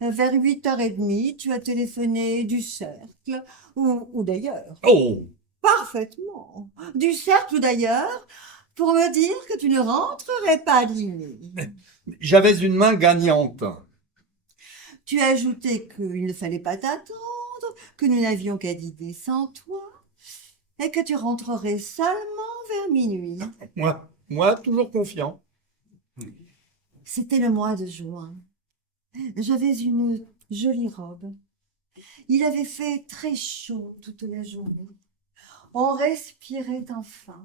vers 8h30, tu as téléphoné du cercle, ou d'ailleurs, Oh! parfaitement, du cercle ou d'ailleurs, pour me dire que tu ne rentrerais pas dîner. J'avais une main gagnante. Tu as ajouté qu'il ne fallait pas t'attendre, que nous n'avions qu'à dîner sans toi, et que tu rentrerais seulement vers minuit. Moi, toujours confiant. C'était le mois de juin. J'avais une jolie robe, Il avait fait très chaud toute la journée. On respirait enfin.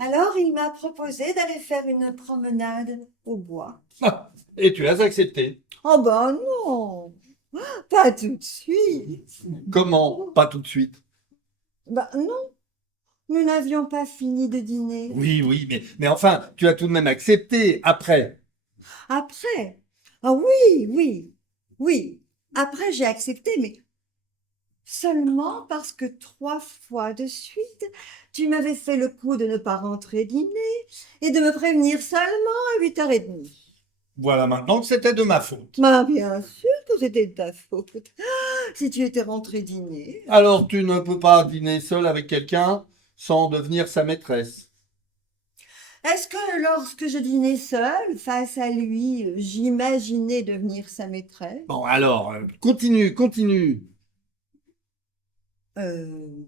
Alors il m'a proposé d'aller faire une promenade au bois. Ah, et tu as accepté. Oh ben non, pas tout de suite. Comment? Pas tout de suite. Ben non, nous n'avions pas fini de dîner. Oui, oui, mais enfin, tu as tout de même accepté après. Après, ah oui, oui, oui. Après j'ai accepté, mais seulement parce que 3 fois de suite, tu m'avais fait le coup de ne pas rentrer dîner et de me prévenir seulement à 8h30. Voilà maintenant que c'était de ma faute. Ben, bien sûr que c'était de ta faute. Si tu étais rentré dîner. Alors tu ne peux pas dîner seul avec quelqu'un sans devenir sa maîtresse. Est-ce que lorsque je dînais seule, face à lui, j'imaginais devenir sa maîtresse? Bon, alors, continue, continue. Euh,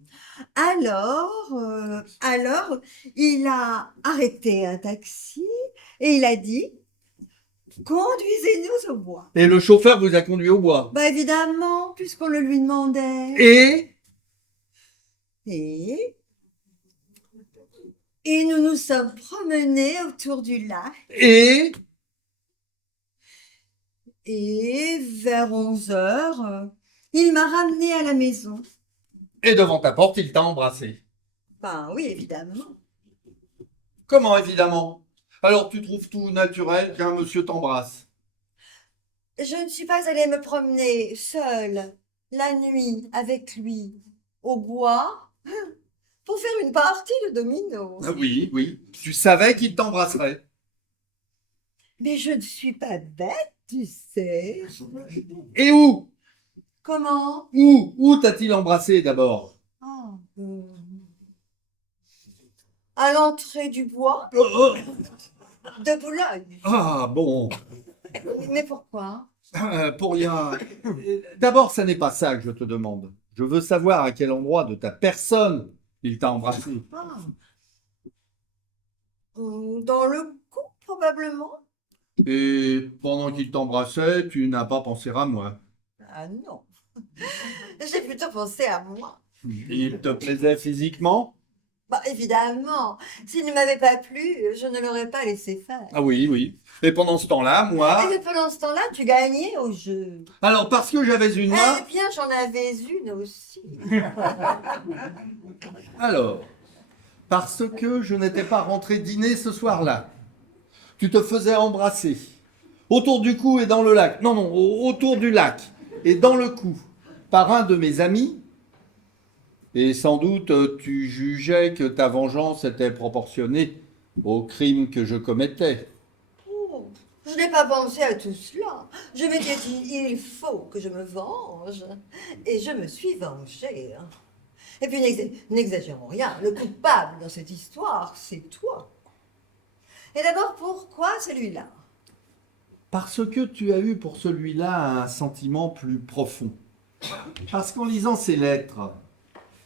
alors, il a arrêté un taxi et il a dit, conduisez-nous au bois. Et le chauffeur vous a conduit au bois. Bah évidemment, puisqu'on le lui demandait. Et Et, et nous nous sommes promenés autour du lac. Et vers 11h, il m'a ramené à la maison. et devant ta porte, il t'a embrassé. Ben oui, évidemment. Comment, évidemment? Alors tu trouves tout naturel qu'un monsieur t'embrasse. Je ne suis pas allée me promener seule la nuit avec lui au bois pour faire une partie de domino. Ah oui, oui. Tu savais qu'il t'embrasserait. Mais je ne suis pas bête, tu sais. Et où? Comment? Où t'a-t-il embrassé d'abord? Ah, à l'entrée du bois Oh, oh. de Boulogne. Ah bon, Mais pourquoi? pour rien. D'abord, ça n'est pas ça que je te demande. Je veux savoir à quel endroit de ta personne il t'a embrassé. Ah. Dans le cou, probablement. Et pendant qu'il t'embrassait, tu n'as pas pensé à moi. Ah non. J'ai plutôt pensé à moi. Il te plaisait physiquement? Bah évidemment, s'il ne m'avait pas plu, je ne l'aurais pas laissé faire. Ah oui, oui. Et pendant ce temps-là, moi... Et pendant ce temps-là, tu gagnais au jeu. Alors, parce que j'avais une main... Eh bien, j'en avais une aussi. Alors, parce que je n'étais pas rentré dîner ce soir-là. Tu te faisais embrasser. Autour du cou et dans le lac. Non, non, autour du lac. Et dans le cou. Par un de mes amis. Et sans doute, tu jugeais que ta vengeance était proportionnée au crime que je commettais. Oh, je n'ai pas pensé à tout cela. Je m'étais dit, il faut que je me venge. Et je me suis vengée. Et puis, n'exagérons rien. Le coupable dans cette histoire, c'est toi. Et d'abord, pourquoi celui-là? Parce que tu as eu pour celui-là un sentiment plus profond. Parce qu'en lisant ces lettres,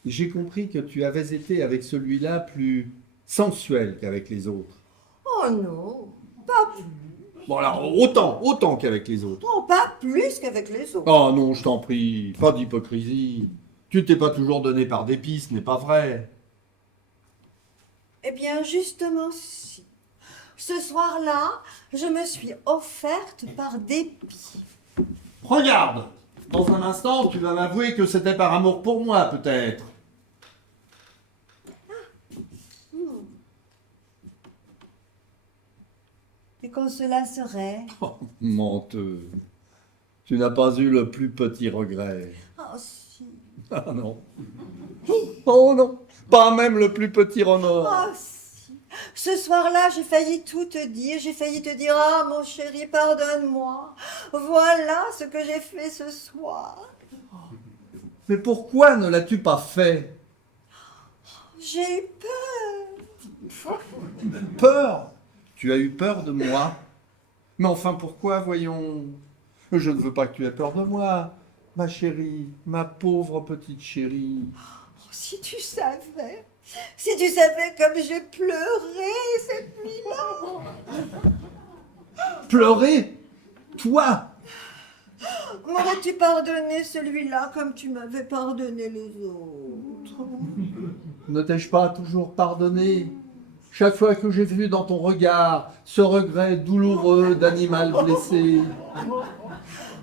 j'ai compris que tu avais été avec celui-là plus sensuel qu'avec les autres. Oh non, pas plus. Bon alors, autant qu'avec les autres. Oh, pas plus qu'avec les autres. Oh non, je t'en prie, pas d'hypocrisie. Tu t'es pas toujours donné par dépit, ce n'est pas vrai. Eh bien, justement, si. Ce soir-là, je me suis offerte par dépit. Regarde, dans un instant, tu vas m'avouer que c'était par amour pour moi, peut-être. Et quand cela serait... Oh, menteuse. Tu n'as pas eu le plus petit regret. Oh, si. Ah non. Oh non, pas même le plus petit remords. Oh, si. Ce soir-là, j'ai failli tout te dire. J'ai failli te dire, ah, mon chéri, pardonne-moi. Voilà ce que j'ai fait ce soir. Mais pourquoi ne l'as-tu pas fait? J'ai eu peur. Peur? Tu as eu peur de moi? Mais enfin, pourquoi, voyons? Je ne veux pas que tu aies peur de moi, ma chérie, ma pauvre petite chérie. Oh, si tu savais comme j'ai pleuré cette nuit-là. Pleurer? Toi? M'aurais-tu pardonné celui-là comme tu m'avais pardonné les autres? Ne t'ai-je pas toujours pardonné? Chaque fois que j'ai vu dans ton regard ce regret douloureux d'animal blessé.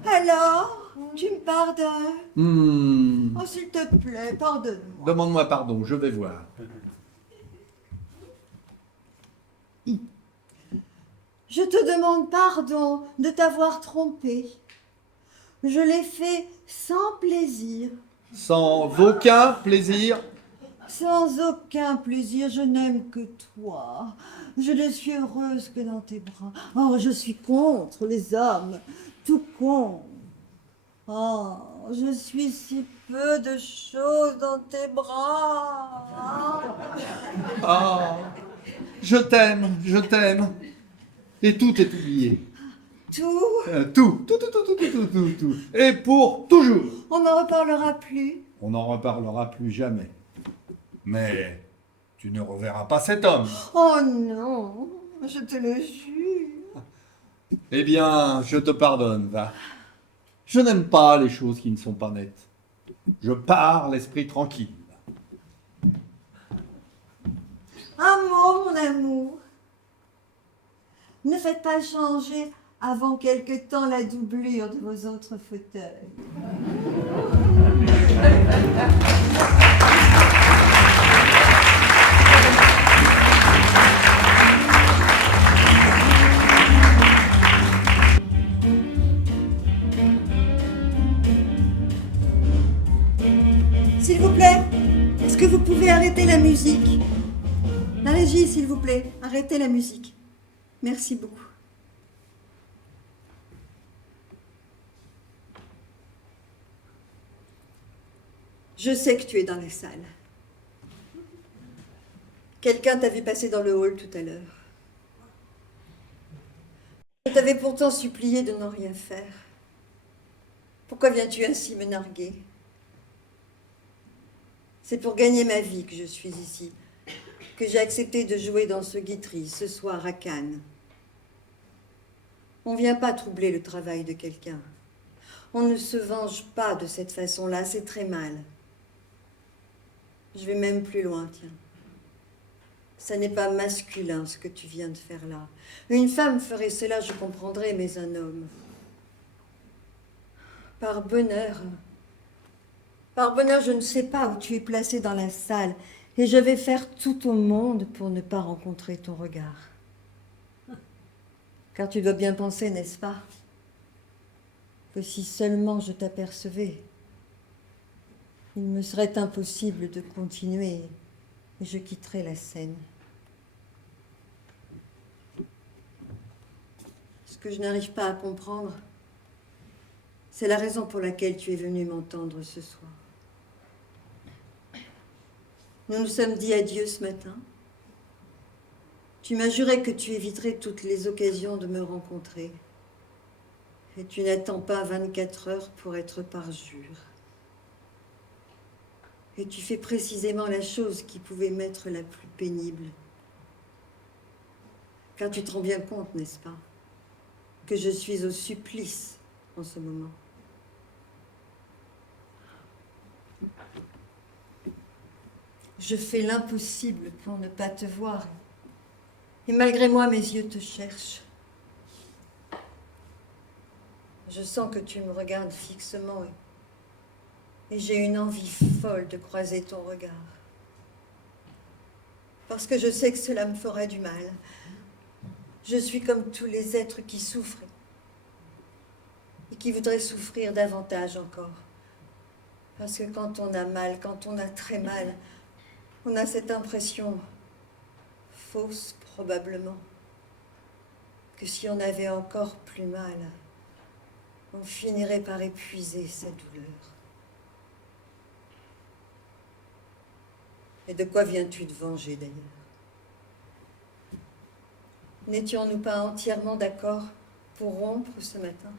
Alors, tu me pardonnes? Hmm. Oh, s'il te plaît, pardonne-moi. Demande-moi pardon, je vais voir. Je te demande pardon de t'avoir trompé. Je l'ai fait sans plaisir. Sans aucun plaisir. Sans aucun plaisir, je n'aime que toi. Je ne suis heureuse que dans tes bras. Oh, je suis contre les hommes, tout con. Oh, je suis si peu de choses dans tes bras. Ah, je t'aime, je t'aime. Et tout est oublié. Tout, Tout. Et pour toujours. on n'en reparlera plus. On n'en reparlera plus jamais. Mais tu ne reverras pas cet homme. Oh non, je te le jure. Eh bien, je te pardonne, va. Je n'aime pas les choses qui ne sont pas nettes. Je pars l'esprit tranquille. Un mot, mon amour. Ne faites pas changer avant quelque temps la doublure de vos autres fauteuils. S'il vous plaît, est-ce que vous pouvez arrêter la musique? La régie, s'il vous plaît, arrêtez la musique. Merci beaucoup. Je sais que tu es dans la salle. Quelqu'un t'a vu passer dans le hall tout à l'heure. Je t'avais pourtant supplié de n'en rien faire. Pourquoi viens-tu ainsi me narguer? C'est pour gagner ma vie que je suis ici, que j'ai accepté de jouer dans ce Guitry ce soir à Cannes. On ne vient pas troubler le travail de quelqu'un. On ne se venge pas de cette façon-là, c'est très mal. Je vais même plus loin, tiens. Ça n'est pas masculin ce que tu viens de faire là. Une femme ferait cela, je comprendrais, mais un homme. Par bonheur, je ne sais pas où tu es placé dans la salle et je vais faire tout au monde pour ne pas rencontrer ton regard. Car tu dois bien penser, n'est-ce pas, que si seulement je t'apercevais, il me serait impossible de continuer et je quitterais la scène. Ce que je n'arrive pas à comprendre, c'est la raison pour laquelle tu es venu m'entendre ce soir. Nous nous sommes dit adieu ce matin. Tu m'as juré que tu éviterais toutes les occasions de me rencontrer. Et tu n'attends pas 24 heures pour être parjure. Et tu fais précisément la chose qui pouvait m'être la plus pénible. Car tu te rends bien compte, n'est-ce pas, que je suis au supplice en ce moment. Je fais l'impossible pour ne pas te voir. Et malgré moi, mes yeux te cherchent. Je sens que tu me regardes fixement et j'ai une envie folle de croiser ton regard. Parce que je sais que cela me fera du mal. Je suis comme tous les êtres qui souffrent et qui voudraient souffrir davantage encore. Parce que quand on a mal, quand on a très mal, on a cette impression, fausse probablement, que si on avait encore plus mal, on finirait par épuiser sa douleur. Et de quoi viens-tu te venger d'ailleurs? N'étions-nous pas entièrement d'accord pour rompre ce matin?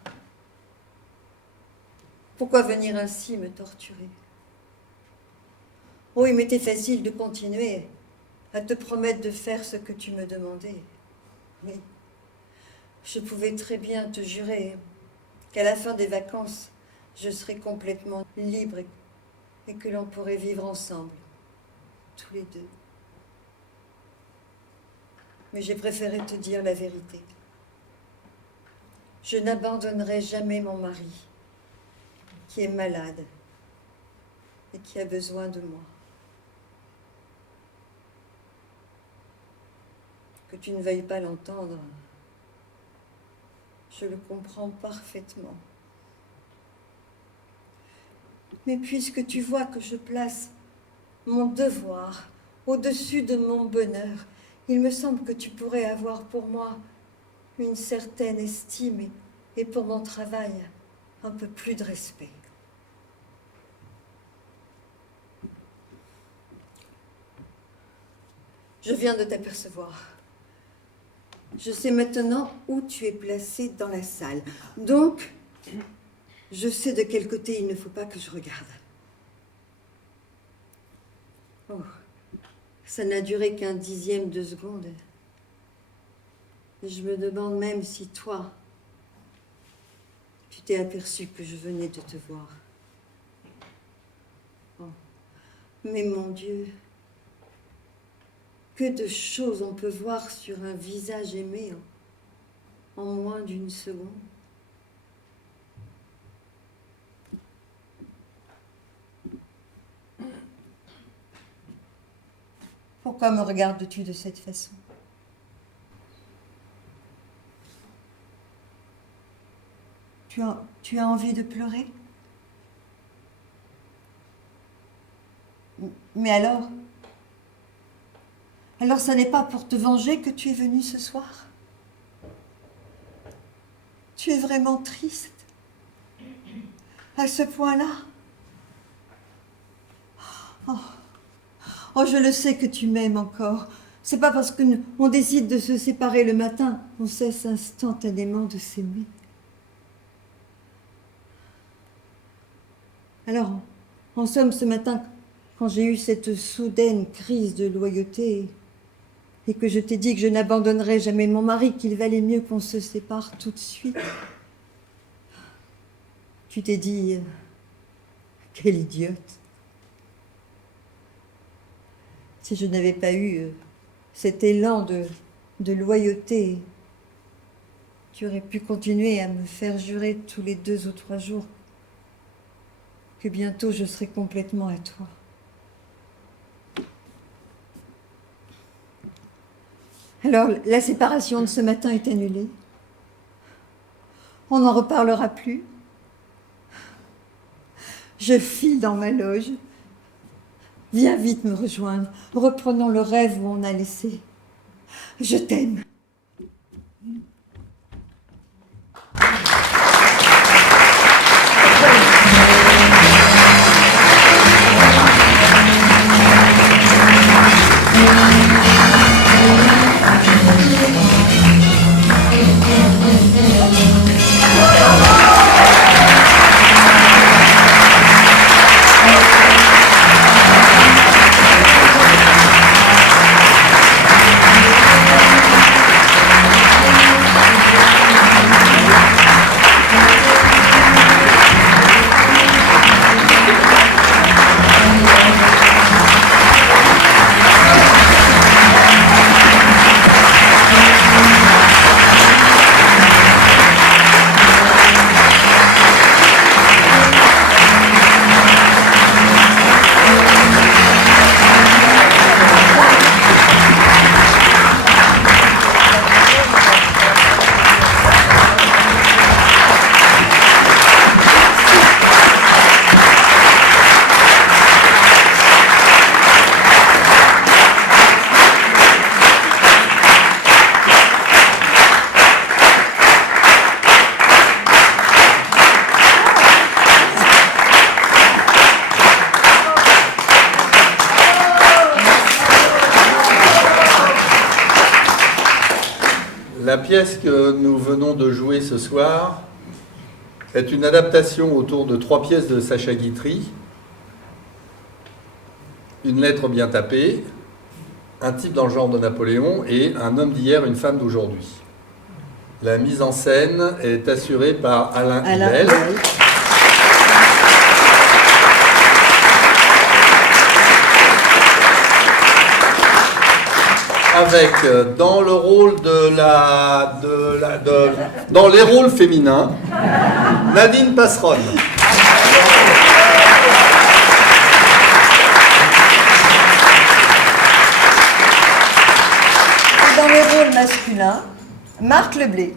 Pourquoi venir ainsi me torturer? Oh, il m'était facile de continuer à te promettre de faire ce que tu me demandais. Oui, je pouvais très bien te jurer qu'à la fin des vacances, je serai complètement libre et que l'on pourrait vivre ensemble, tous les deux. Mais j'ai préféré te dire la vérité. Je n'abandonnerai jamais mon mari, qui est malade et qui a besoin de moi. Que tu ne veuilles pas l'entendre, je le comprends parfaitement. Mais puisque tu vois que je place mon devoir au-dessus de mon bonheur, il me semble que tu pourrais avoir pour moi une certaine estime et pour mon travail un peu plus de respect. Je viens de t'apercevoir. Je sais maintenant où tu es placé dans la salle. Donc, je sais de quel côté il ne faut pas que je regarde. Oh, ça n'a duré qu'un dixième de seconde. Et je me demande même si toi, tu t'es aperçu que je venais de te voir. Oh, mais mon Dieu, que de choses on peut voir sur un visage aimé en moins d'une seconde. Pourquoi me regardes-tu de cette façon? Tu as envie de pleurer? Mais alors? Alors ça n'est pas pour te venger que tu es venu ce soir? Tu es vraiment triste? À ce point-là? Oh. Oh, je le sais que tu m'aimes encore. C'est pas parce qu'on décide de se séparer le matin qu'on cesse instantanément de s'aimer. Alors, en somme, ce matin, quand j'ai eu cette soudaine crise de loyauté et que je t'ai dit que je n'abandonnerais jamais mon mari, qu'il valait mieux qu'on se sépare tout de suite, tu t'es dit, quelle idiote. Si je n'avais pas eu cet élan de loyauté, tu aurais pu continuer à me faire jurer tous les 2 ou 3 jours que bientôt je serai complètement à toi. Alors, la séparation de ce matin est annulée. On n'en reparlera plus. Je file dans ma loge. Viens vite me rejoindre. Reprenons le rêve où on a laissé. Je t'aime. La pièce que nous venons de jouer ce soir est une adaptation autour de 3 pièces de Sacha Guitry. Une lettre bien tapée, un type dans le genre de Napoléon et un homme d'hier, une femme d'aujourd'hui. La mise en scène est assurée par Alain Alain Hillel. Hillel. Avec dans le rôle dans les rôles féminins, Nadine Passeronne. Et dans les rôles masculins, Marc Leblé.